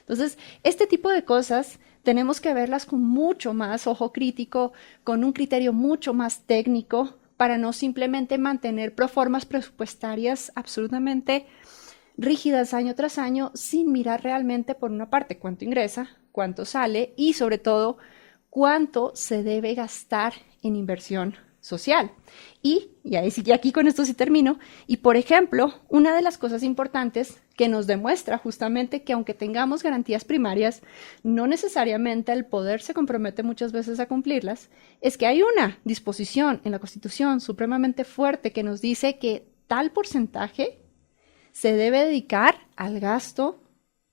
Entonces, este tipo de cosas tenemos que verlas con mucho más ojo crítico, con un criterio mucho más técnico, para no simplemente mantener proformas presupuestarias absolutamente rígidas año tras año, sin mirar realmente, por una parte, cuánto ingresa, cuánto sale y, sobre todo, cuánto se debe gastar en inversión social. Y ahí sí, aquí con esto sí termino, y por ejemplo, una de las cosas importantes que nos demuestra justamente que aunque tengamos garantías primarias, no necesariamente el poder se compromete muchas veces a cumplirlas, es que hay una disposición en la Constitución supremamente fuerte que nos dice que tal porcentaje se debe dedicar al gasto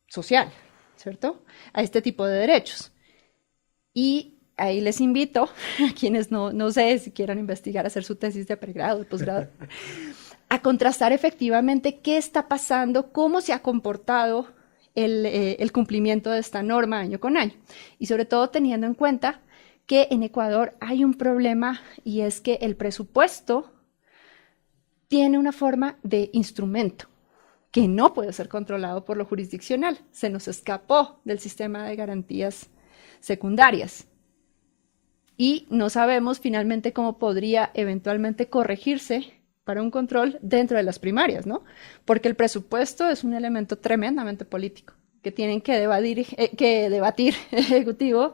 social, ¿cierto? A este tipo de derechos. Y ahí les invito a quienes no sé si quieran investigar, hacer su tesis de pregrado, de posgrado, a contrastar efectivamente qué está pasando, cómo se ha comportado el cumplimiento de esta norma año con año. Y sobre todo teniendo en cuenta que en Ecuador hay un problema y es que el presupuesto tiene una forma de instrumento que no puede ser controlado por lo jurisdiccional. Se nos escapó del sistema de garantías secundarias. Y no sabemos finalmente cómo podría eventualmente corregirse para un control dentro de las primarias, ¿no? Porque el presupuesto es un elemento tremendamente político que tienen que debatir ejecutivo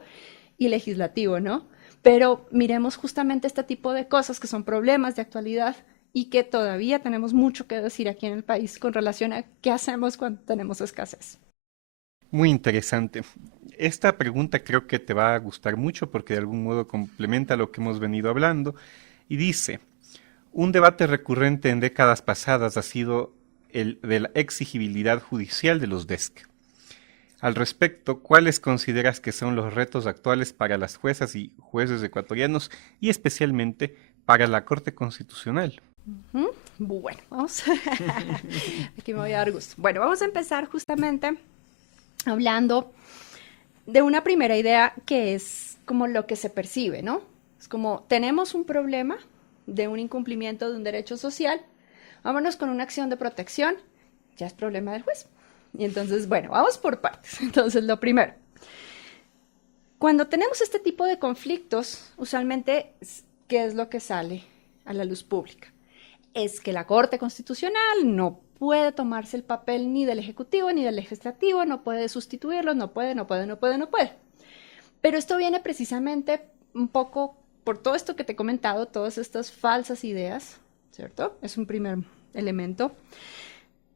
y legislativo, ¿no? Pero miremos justamente este tipo de cosas que son problemas de actualidad y que todavía tenemos mucho que decir aquí en el país con relación a qué hacemos cuando tenemos escasez. Muy interesante. Esta pregunta creo que te va a gustar mucho porque de algún modo complementa lo que hemos venido hablando y dice, un debate recurrente en décadas pasadas ha sido el de la exigibilidad judicial de los DESC. Al respecto, ¿cuáles consideras que son los retos actuales para las juezas y jueces ecuatorianos y especialmente para la Corte Constitucional? Bueno, vamos. Aquí me voy a dar gusto. Bueno, vamos a empezar justamente hablando de una primera idea que es como lo que se percibe, ¿no? Es como tenemos un problema de un incumplimiento de un derecho social, vámonos con una acción de protección, ya es problema del juez. Y entonces, bueno, vamos por partes. Entonces, lo primero, cuando tenemos este tipo de conflictos, usualmente, ¿qué es lo que sale a la luz pública? Es que la Corte Constitucional no puede tomarse el papel ni del Ejecutivo ni del Legislativo, no puede sustituirlo, no puede. Pero esto viene precisamente un poco por todo esto que te he comentado, todas estas falsas ideas, ¿cierto? Es un primer elemento.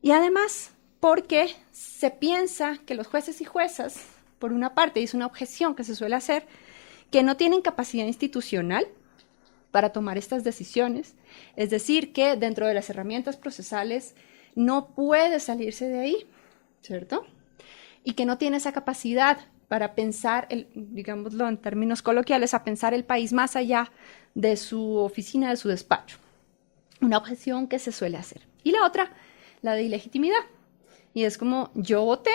Y además, porque se piensa que los jueces y juezas, por una parte, y es una objeción que se suele hacer, que no tienen capacidad institucional para tomar estas decisiones, es decir, que dentro de las herramientas procesales no puede salirse de ahí, ¿cierto? Y que no tiene esa capacidad para pensar, digámoslo en términos coloquiales, a pensar el país más allá de su oficina, de su despacho. Una objeción que se suele hacer. Y la otra, la de ilegitimidad. Y es como, yo voté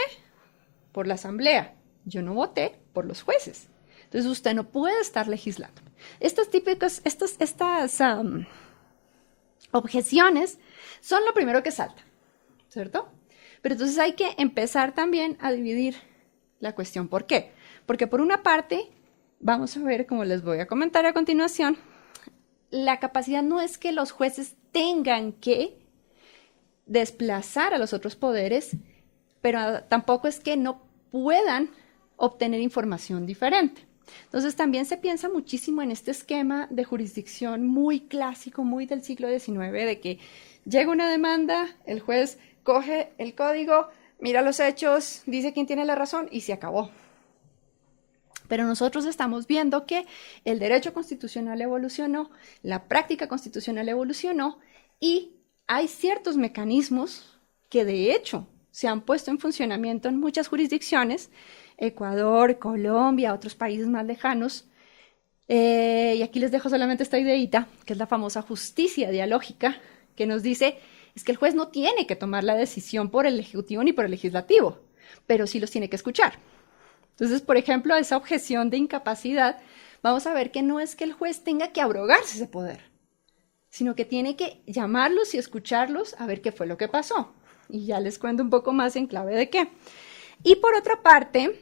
por la asamblea, yo no voté por los jueces. Entonces usted no puede estar legislando. Estas típicas, objeciones son lo primero que salta, ¿cierto? Pero entonces hay que empezar también a dividir la cuestión. ¿Por qué? Porque por una parte, vamos a ver, como les voy a comentar a continuación, la capacidad no es que los jueces tengan que desplazar a los otros poderes, pero tampoco es que no puedan obtener información diferente. Entonces también se piensa muchísimo en este esquema de jurisdicción muy clásico, muy del siglo XIX, de que llega una demanda, el juez coge el código, mira los hechos, dice quién tiene la razón y se acabó. Pero nosotros estamos viendo que el derecho constitucional evolucionó, la práctica constitucional evolucionó y hay ciertos mecanismos que de hecho se han puesto en funcionamiento en muchas jurisdicciones, Ecuador, Colombia, otros países más lejanos. Y aquí les dejo solamente esta ideita, que es la famosa justicia dialógica, que nos dice es que el juez no tiene que tomar la decisión por el Ejecutivo ni por el Legislativo, pero sí los tiene que escuchar. Entonces, por ejemplo, esa objeción de incapacidad, vamos a ver que no es que el juez tenga que abrogarse ese poder, sino que tiene que llamarlos y escucharlos a ver qué fue lo que pasó. Y ya les cuento un poco más en clave de qué. Y por otra parte,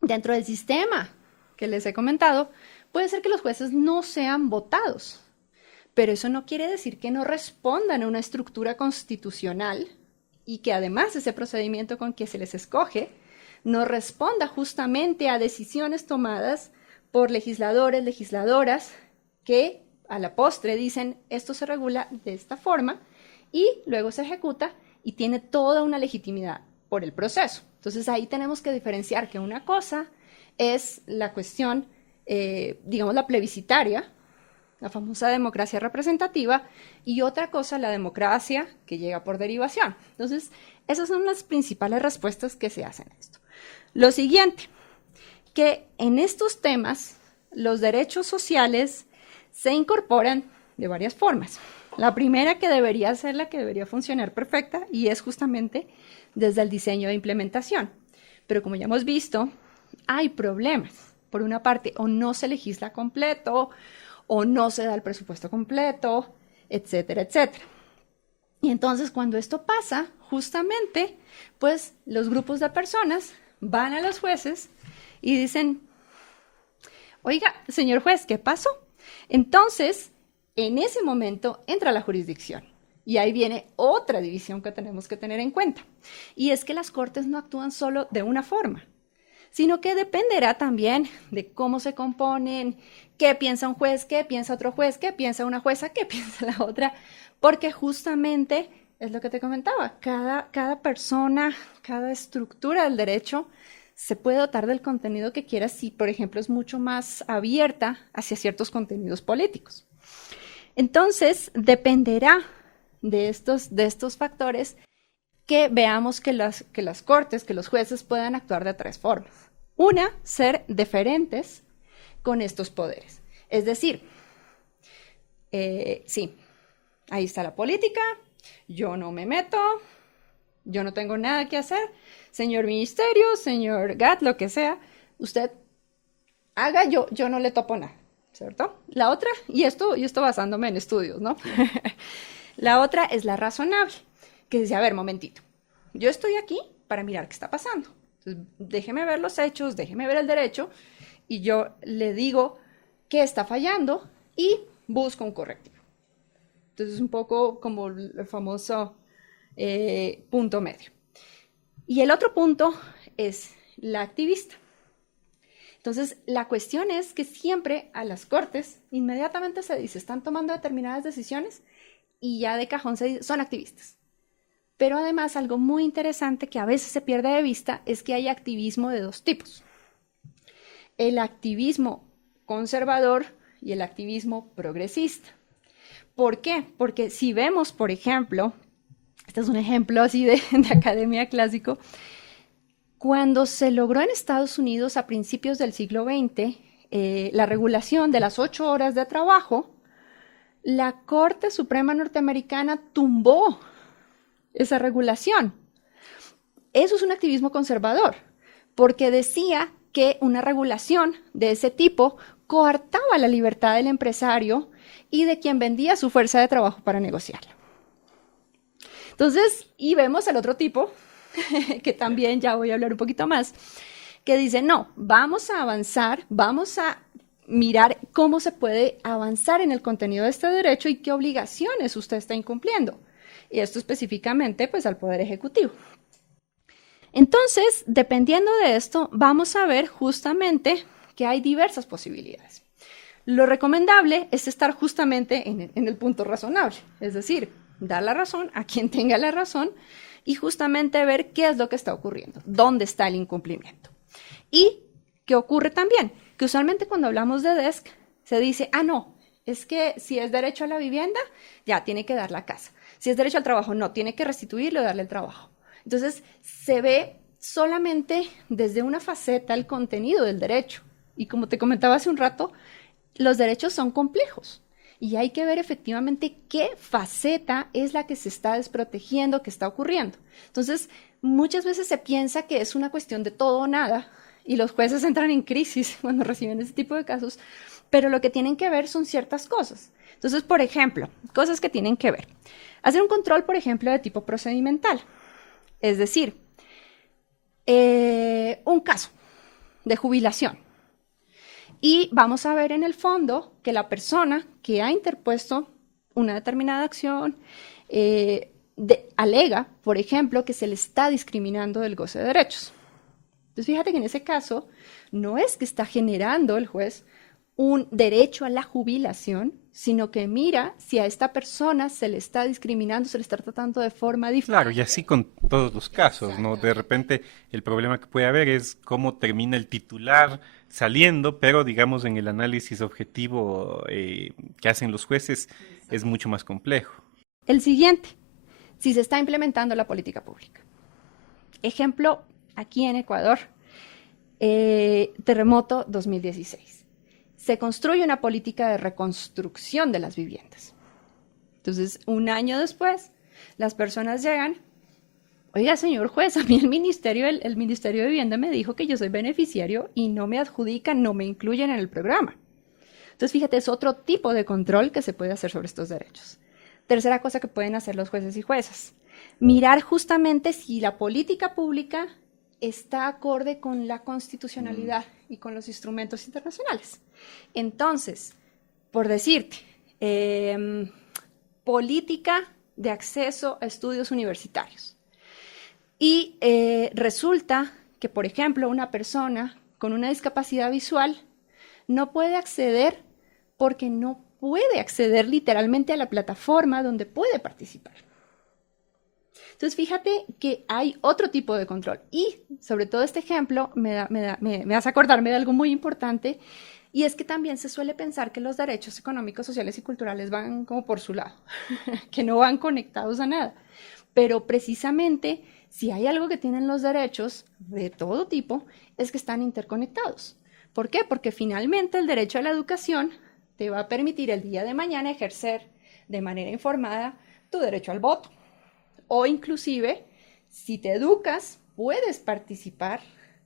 dentro del sistema que les he comentado, puede ser que los jueces no sean votados, pero eso no quiere decir que no respondan a una estructura constitucional y que además ese procedimiento con que se les escoge no responda justamente a decisiones tomadas por legisladores, legisladoras, que a la postre dicen esto se regula de esta forma y luego se ejecuta y tiene toda una legitimidad por el proceso. Entonces ahí tenemos que diferenciar que una cosa es la cuestión, digamos, la plebiscitaria, la famosa democracia representativa, y otra cosa, la democracia que llega por derivación. Entonces, esas son las principales respuestas que se hacen a esto. Lo siguiente, que en estos temas los derechos sociales se incorporan de varias formas. La primera que debería ser la que debería funcionar perfecta y es justamente desde el diseño de implementación. Pero como ya hemos visto, hay problemas. Por una parte, o no se legisla completo, o no se da el presupuesto completo, etcétera, etcétera. Y entonces cuando esto pasa, justamente, pues los grupos de personas van a los jueces y dicen, oiga, señor juez, ¿qué pasó? Entonces, en ese momento entra la jurisdicción. Y ahí viene otra división que tenemos que tener en cuenta. Y es que las cortes no actúan solo de una forma, sino que dependerá también de cómo se componen, qué piensa un juez, qué piensa otro juez, qué piensa una jueza, qué piensa la otra, porque justamente es lo que te comentaba, cada persona, cada estructura del derecho se puede dotar del contenido que quiera si, por ejemplo, es mucho más abierta hacia ciertos contenidos políticos. Entonces, dependerá de estos factores que veamos que las cortes, que los jueces puedan actuar de tres formas. Una, ser deferentes con estos poderes. Es decir, sí, ahí está la política, yo no me meto, yo no tengo nada que hacer, señor ministerio, señor GAT, lo que sea, usted haga, yo no le topo nada, ¿cierto? La otra, y esto basándome en estudios, ¿no? La otra es la razonable, que dice, a ver, momentito, yo estoy aquí para mirar qué está pasando. Entonces, déjeme ver los hechos, déjeme ver el derecho, y yo le digo qué está fallando y busco un correctivo. Entonces, es un poco como el famoso punto medio. Y el otro punto es la activista. Entonces, la cuestión es que siempre a las cortes inmediatamente se dice, están tomando determinadas decisiones y ya de cajón se dice, son activistas. Pero además, algo muy interesante que a veces se pierde de vista es que hay activismo de dos tipos. El activismo conservador y el activismo progresista. ¿Por qué? Porque si vemos, por ejemplo, este es un ejemplo así de academia clásico, cuando se logró en Estados Unidos a principios del siglo XX la regulación de las 8 horas de trabajo, la Corte Suprema norteamericana tumbó esa regulación. Eso es un activismo conservador, porque decía que una regulación de ese tipo coartaba la libertad del empresario y de quien vendía su fuerza de trabajo para negociarla. Entonces, y vemos el otro tipo, que también ya voy a hablar un poquito más, que dice, no, vamos a avanzar, vamos a mirar cómo se puede avanzar en el contenido de este derecho y qué obligaciones usted está incumpliendo. Y esto específicamente, pues, al Poder Ejecutivo. Entonces, dependiendo de esto, vamos a ver justamente que hay diversas posibilidades. Lo recomendable es estar justamente en el punto razonable, es decir, dar la razón a quien tenga la razón y justamente ver qué es lo que está ocurriendo, dónde está el incumplimiento. Y qué ocurre también, que usualmente cuando hablamos de DESC se dice, no, es que si es derecho a la vivienda, ya tiene que dar la casa. Si es derecho al trabajo, no, tiene que restituirlo y darle el trabajo. Entonces, se ve solamente desde una faceta el contenido del derecho. Y como te comentaba hace un rato, los derechos son complejos. Y hay que ver efectivamente qué faceta es la que se está desprotegiendo, que está ocurriendo. Entonces, muchas veces se piensa que es una cuestión de todo o nada, y los jueces entran en crisis cuando reciben ese tipo de casos, pero lo que tienen que ver son ciertas cosas. Entonces, por ejemplo, cosas que tienen que ver. Hacer un control, por ejemplo, de tipo procedimental. Es decir, un caso de jubilación. Y vamos a ver en el fondo que la persona que ha interpuesto una determinada acción alega, por ejemplo, que se le está discriminando del goce de derechos. Entonces, fíjate que en ese caso no es que está generando el juez un derecho a la jubilación, sino que mira si a esta persona se le está discriminando, se le está tratando de forma diferente. Claro, y así con todos los casos, ¿no? De repente el problema que puede haber es cómo termina el titular saliendo, pero digamos en el análisis objetivo que hacen los jueces es mucho más complejo. El siguiente, si se está implementando la política pública. Ejemplo, aquí en Ecuador, terremoto 2016. Se construye una política de reconstrucción de las viviendas. Entonces, un año después, las personas llegan, oiga, señor juez, a mí el Ministerio de Vivienda me dijo que yo soy beneficiario y no me adjudican, no me incluyen en el programa. Entonces, fíjate, es otro tipo de control que se puede hacer sobre estos derechos. Tercera cosa que pueden hacer los jueces y juezas, mirar justamente si la política pública está acorde con la constitucionalidad y con los instrumentos internacionales. Entonces, por decirte, política de acceso a estudios universitarios. Y resulta que, por ejemplo, una persona con una discapacidad visual no puede acceder porque no puede acceder literalmente a la plataforma donde puede participar. Entonces, fíjate que hay otro tipo de control. Y sobre todo este ejemplo me hace acordarme de algo muy importante, y es que también se suele pensar que los derechos económicos, sociales y culturales van como por su lado, que no van conectados a nada. Pero precisamente, si hay algo que tienen los derechos de todo tipo, es que están interconectados. ¿Por qué? Porque finalmente el derecho a la educación te va a permitir el día de mañana ejercer de manera informada tu derecho al voto. O inclusive, si te educas, puedes participar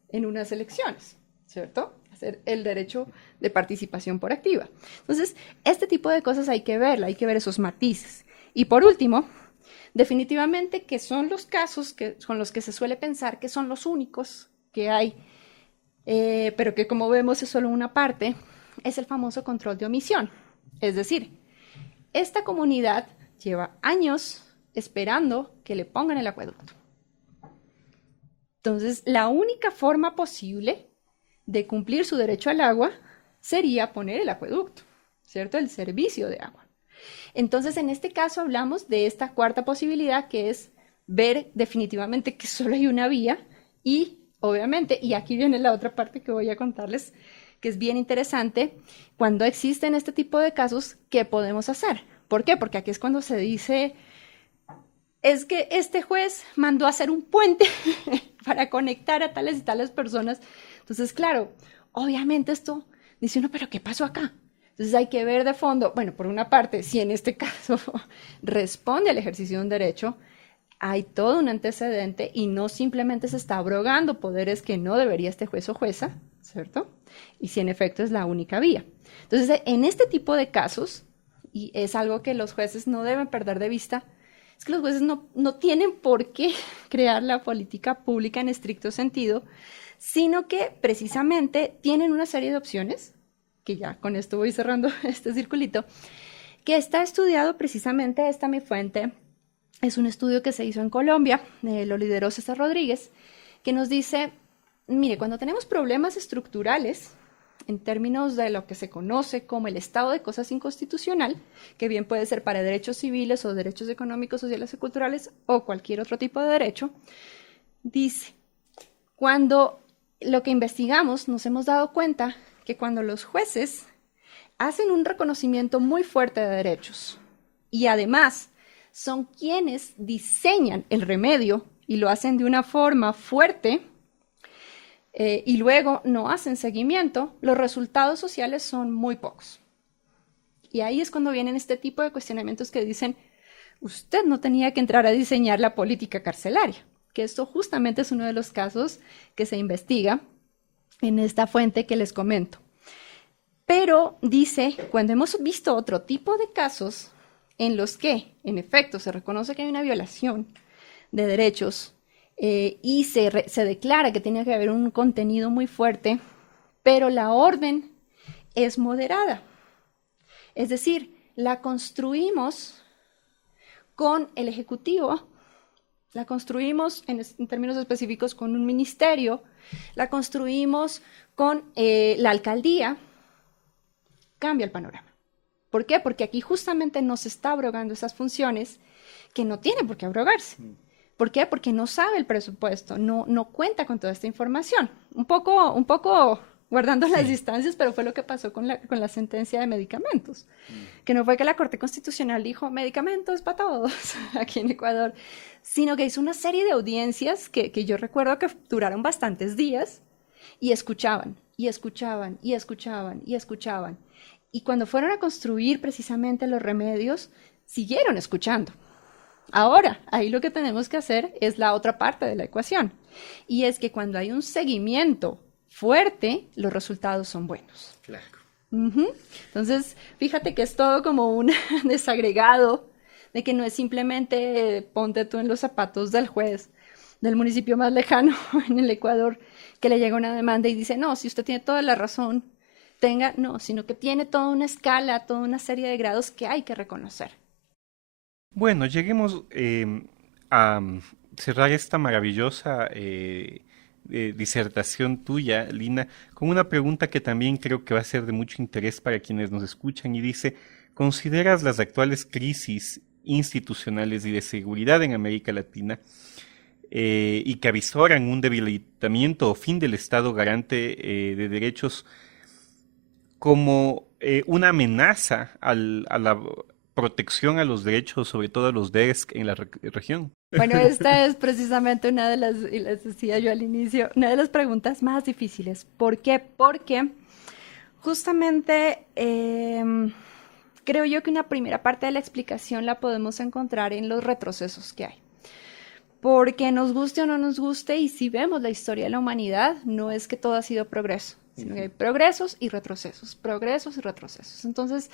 en unas elecciones, ¿cierto? Hacer el derecho de participación por activa. Entonces, este tipo de cosas hay que verla, hay que ver esos matices. Y por último, definitivamente que son los casos con los que se suele pensar que son los únicos que hay, pero que como vemos es solo una parte, es el famoso control de omisión. Es decir, esta comunidad lleva años esperando que le pongan el acueducto. Entonces, la única forma posible de cumplir su derecho al agua sería poner el acueducto, ¿cierto? El servicio de agua. Entonces, en este caso hablamos de esta cuarta posibilidad, que es ver definitivamente que solo hay una vía y, obviamente, y aquí viene la otra parte que voy a contarles, que es bien interesante, cuando existen este tipo de casos, ¿qué podemos hacer? ¿Por qué? Porque aquí es cuando se dice, es que este juez mandó a hacer un puente para conectar a tales y tales personas. Entonces, claro, obviamente esto dice uno, pero ¿qué pasó acá? Entonces hay que ver de fondo, bueno, por una parte, si en este caso responde al ejercicio de un derecho, hay todo un antecedente y no simplemente se está abrogando poderes que no debería este juez o jueza, ¿cierto? Y si en efecto es la única vía. Entonces, en este tipo de casos, y es algo que los jueces no deben perder de vista, es que los jueces no tienen por qué crear la política pública en estricto sentido, sino que precisamente tienen una serie de opciones, que ya con esto voy cerrando este circulito, que está estudiado precisamente, esta mi fuente, es un estudio que se hizo en Colombia, lo lideró César Rodríguez, que nos dice, mire, cuando tenemos problemas estructurales, en términos de lo que se conoce como el estado de cosas inconstitucional, que bien puede ser para derechos civiles o derechos económicos, sociales y culturales o cualquier otro tipo de derecho, dice, cuando lo que investigamos nos hemos dado cuenta que cuando los jueces hacen un reconocimiento muy fuerte de derechos y además son quienes diseñan el remedio y lo hacen de una forma fuerte, y luego no hacen seguimiento, los resultados sociales son muy pocos. Y ahí es cuando vienen este tipo de cuestionamientos que dicen, usted no tenía que entrar a diseñar la política carcelaria, que esto justamente es uno de los casos que se investiga en esta fuente que les comento. Pero dice, cuando hemos visto otro tipo de casos en los que, en efecto, se reconoce que hay una violación de derechos, y se declara que tiene que haber un contenido muy fuerte, pero la orden es moderada. Es decir, la construimos con el Ejecutivo, la construimos en términos específicos con un ministerio, la construimos con la alcaldía, cambia el panorama. ¿Por qué? Porque aquí justamente nos está abrogando esas funciones que no tienen por qué abrogarse. ¿Por qué? Porque no sabe el presupuesto, no cuenta con toda esta información. Un poco guardando las distancias, pero fue lo que pasó con la sentencia de medicamentos. Que no fue que la Corte Constitucional dijo medicamentos para todos aquí en Ecuador, sino que hizo una serie de audiencias que yo recuerdo que duraron bastantes días y escuchaban, y escuchaban, y escuchaban, y escuchaban. Y cuando fueron a construir precisamente los remedios, siguieron escuchando. Ahora, ahí lo que tenemos que hacer es la otra parte de la ecuación, y es que cuando hay un seguimiento fuerte, los resultados son buenos. Claro. Entonces, fíjate que es todo como un desagregado, de que no es simplemente ponte tú en los zapatos del juez del municipio más lejano en el Ecuador, que le llega una demanda y dice, no, si usted tiene toda la razón, no, sino que tiene toda una escala, toda una serie de grados que hay que reconocer. Bueno, lleguemos a cerrar esta maravillosa disertación tuya, Lina, con una pregunta que también creo que va a ser de mucho interés para quienes nos escuchan y dice, ¿consideras las actuales crisis institucionales y de seguridad en América Latina y que avisoran un debilitamiento o fin del Estado garante de derechos como una amenaza a la protección a los derechos, sobre todo a los DESC en la región? Bueno, esta es precisamente una de las, y les decía yo al inicio, una de las preguntas más difíciles. ¿Por qué? Porque justamente creo yo que una primera parte de la explicación la podemos encontrar en los retrocesos que hay. Porque nos guste o no nos guste, y si vemos la historia de la humanidad, no es que todo ha sido progreso, sino que hay progresos y retrocesos, progresos y retrocesos. Entonces,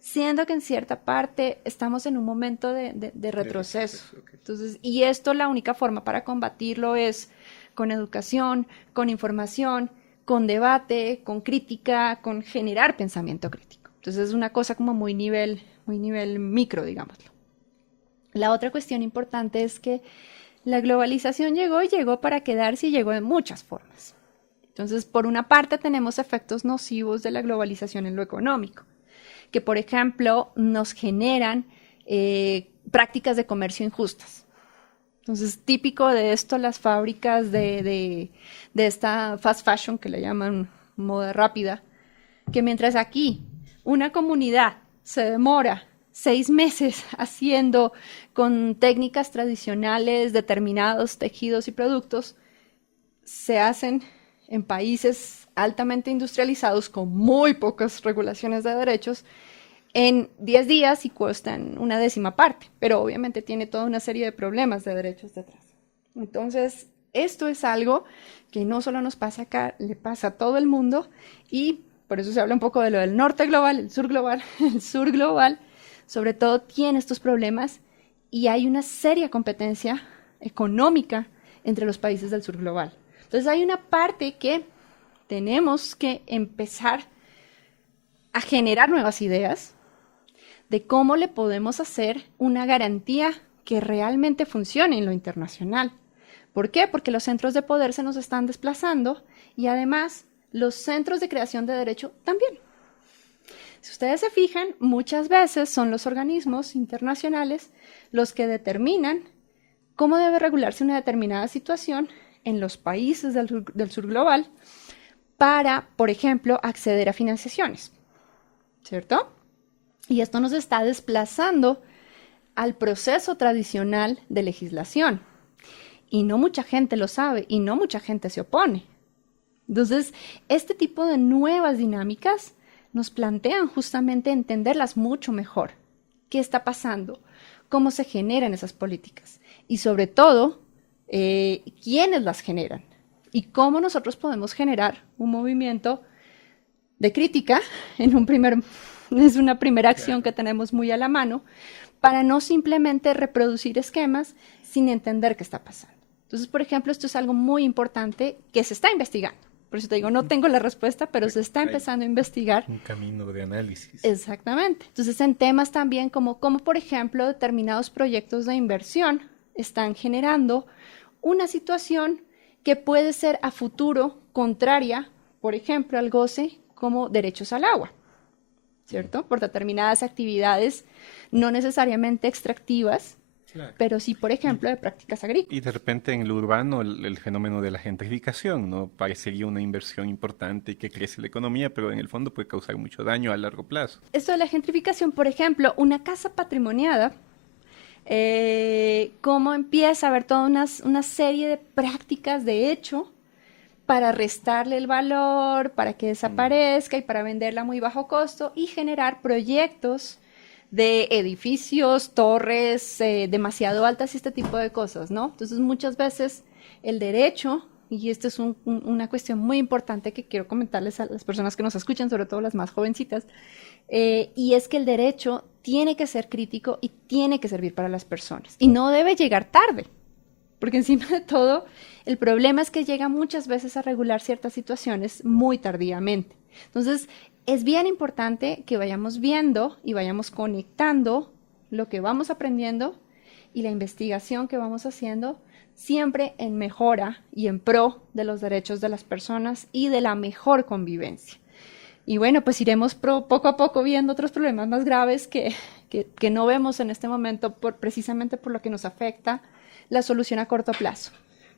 siendo que en cierta parte estamos en un momento de retroceso. Okay. Entonces, y esto la única forma para combatirlo es con educación, con información, con debate, con crítica, con generar pensamiento crítico. Entonces, es una cosa como muy nivel micro, digámoslo. La otra cuestión importante es que la globalización llegó para quedarse y llegó de muchas formas. Entonces, por una parte tenemos efectos nocivos de la globalización en lo económico, que por ejemplo nos generan prácticas de comercio injustas. Entonces, típico de esto, las fábricas de esta fast fashion que le llaman moda rápida, que mientras aquí una comunidad se demora 6 meses haciendo con técnicas tradicionales determinados tejidos y productos, se hacen en países altamente industrializados con muy pocas regulaciones de derechos en 10 días y cuestan una 10ª parte, pero obviamente tiene toda una serie de problemas de derechos detrás. Entonces, esto es algo que no solo nos pasa acá, le pasa a todo el mundo, y por eso se habla un poco de lo del norte global, el sur global. El sur global, sobre todo, tiene estos problemas y hay una seria competencia económica entre los países del sur global. Entonces, hay una parte que tenemos que empezar a generar nuevas ideas de cómo le podemos hacer una garantía que realmente funcione en lo internacional. ¿Por qué? Porque los centros de poder se nos están desplazando y además los centros de creación de derecho también. Si ustedes se fijan, muchas veces son los organismos internacionales los que determinan cómo debe regularse una determinada situación en los países del sur global para, por ejemplo, acceder a financiaciones, ¿cierto? Y esto nos está desplazando al proceso tradicional de legislación. Y no mucha gente lo sabe y no mucha gente se opone. Entonces, este tipo de nuevas dinámicas nos plantean justamente entenderlas mucho mejor. ¿Qué está pasando? ¿Cómo se generan esas políticas? Y sobre todo, ¿quiénes las generan? Y cómo nosotros podemos generar un movimiento de crítica es una primera acción que tenemos muy a la mano para no simplemente reproducir esquemas sin entender qué está pasando. Entonces, por ejemplo, esto es algo muy importante que se está investigando. Por eso te digo, no tengo la respuesta, pero se está empezando a investigar. Un camino de análisis. Exactamente. Entonces, en temas también como por ejemplo, determinados proyectos de inversión están generando una situación que puede ser a futuro contraria, por ejemplo, al goce como derechos al agua, ¿cierto? Por determinadas actividades no necesariamente extractivas, claro, pero sí, por ejemplo, de prácticas agrícolas. Y de repente en lo urbano el fenómeno de la gentrificación, ¿no? Parecería una inversión importante y que crece la economía, pero en el fondo puede causar mucho daño a largo plazo. Esto de la gentrificación, por ejemplo, una casa patrimoniada, cómo empieza a haber toda una serie de prácticas de hecho para restarle el valor, para que desaparezca y para venderla a muy bajo costo y generar proyectos de edificios, torres demasiado altas y este tipo de cosas, ¿no? Entonces muchas veces el derecho, y esta es una cuestión muy importante que quiero comentarles a las personas que nos escuchan, sobre todo las más jovencitas, y es que el derecho tiene que ser crítico y tiene que servir para las personas y no debe llegar tarde, porque encima de todo el problema es que llega muchas veces a regular ciertas situaciones muy tardíamente. Entonces es bien importante que vayamos viendo y vayamos conectando lo que vamos aprendiendo y la investigación que vamos haciendo siempre en mejora y en pro de los derechos de las personas y de la mejor convivencia. Y bueno, pues iremos poco a poco viendo otros problemas más graves que no vemos en este momento precisamente por lo que nos afecta la solución a corto plazo.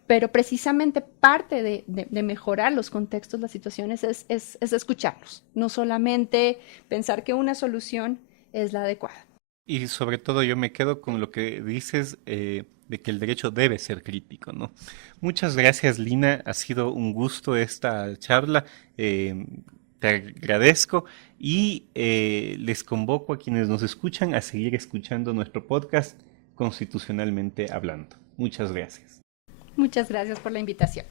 Pero precisamente parte de mejorar los contextos, las situaciones, es escucharlos, no solamente pensar que una solución es la adecuada. Y sobre todo yo me quedo con lo que dices de que el derecho debe ser crítico, ¿no? Muchas gracias, Lina. Ha sido un gusto esta charla. Te agradezco y les convoco a quienes nos escuchan a seguir escuchando nuestro podcast Constitucionalmente Hablando. Muchas gracias. Muchas gracias por la invitación.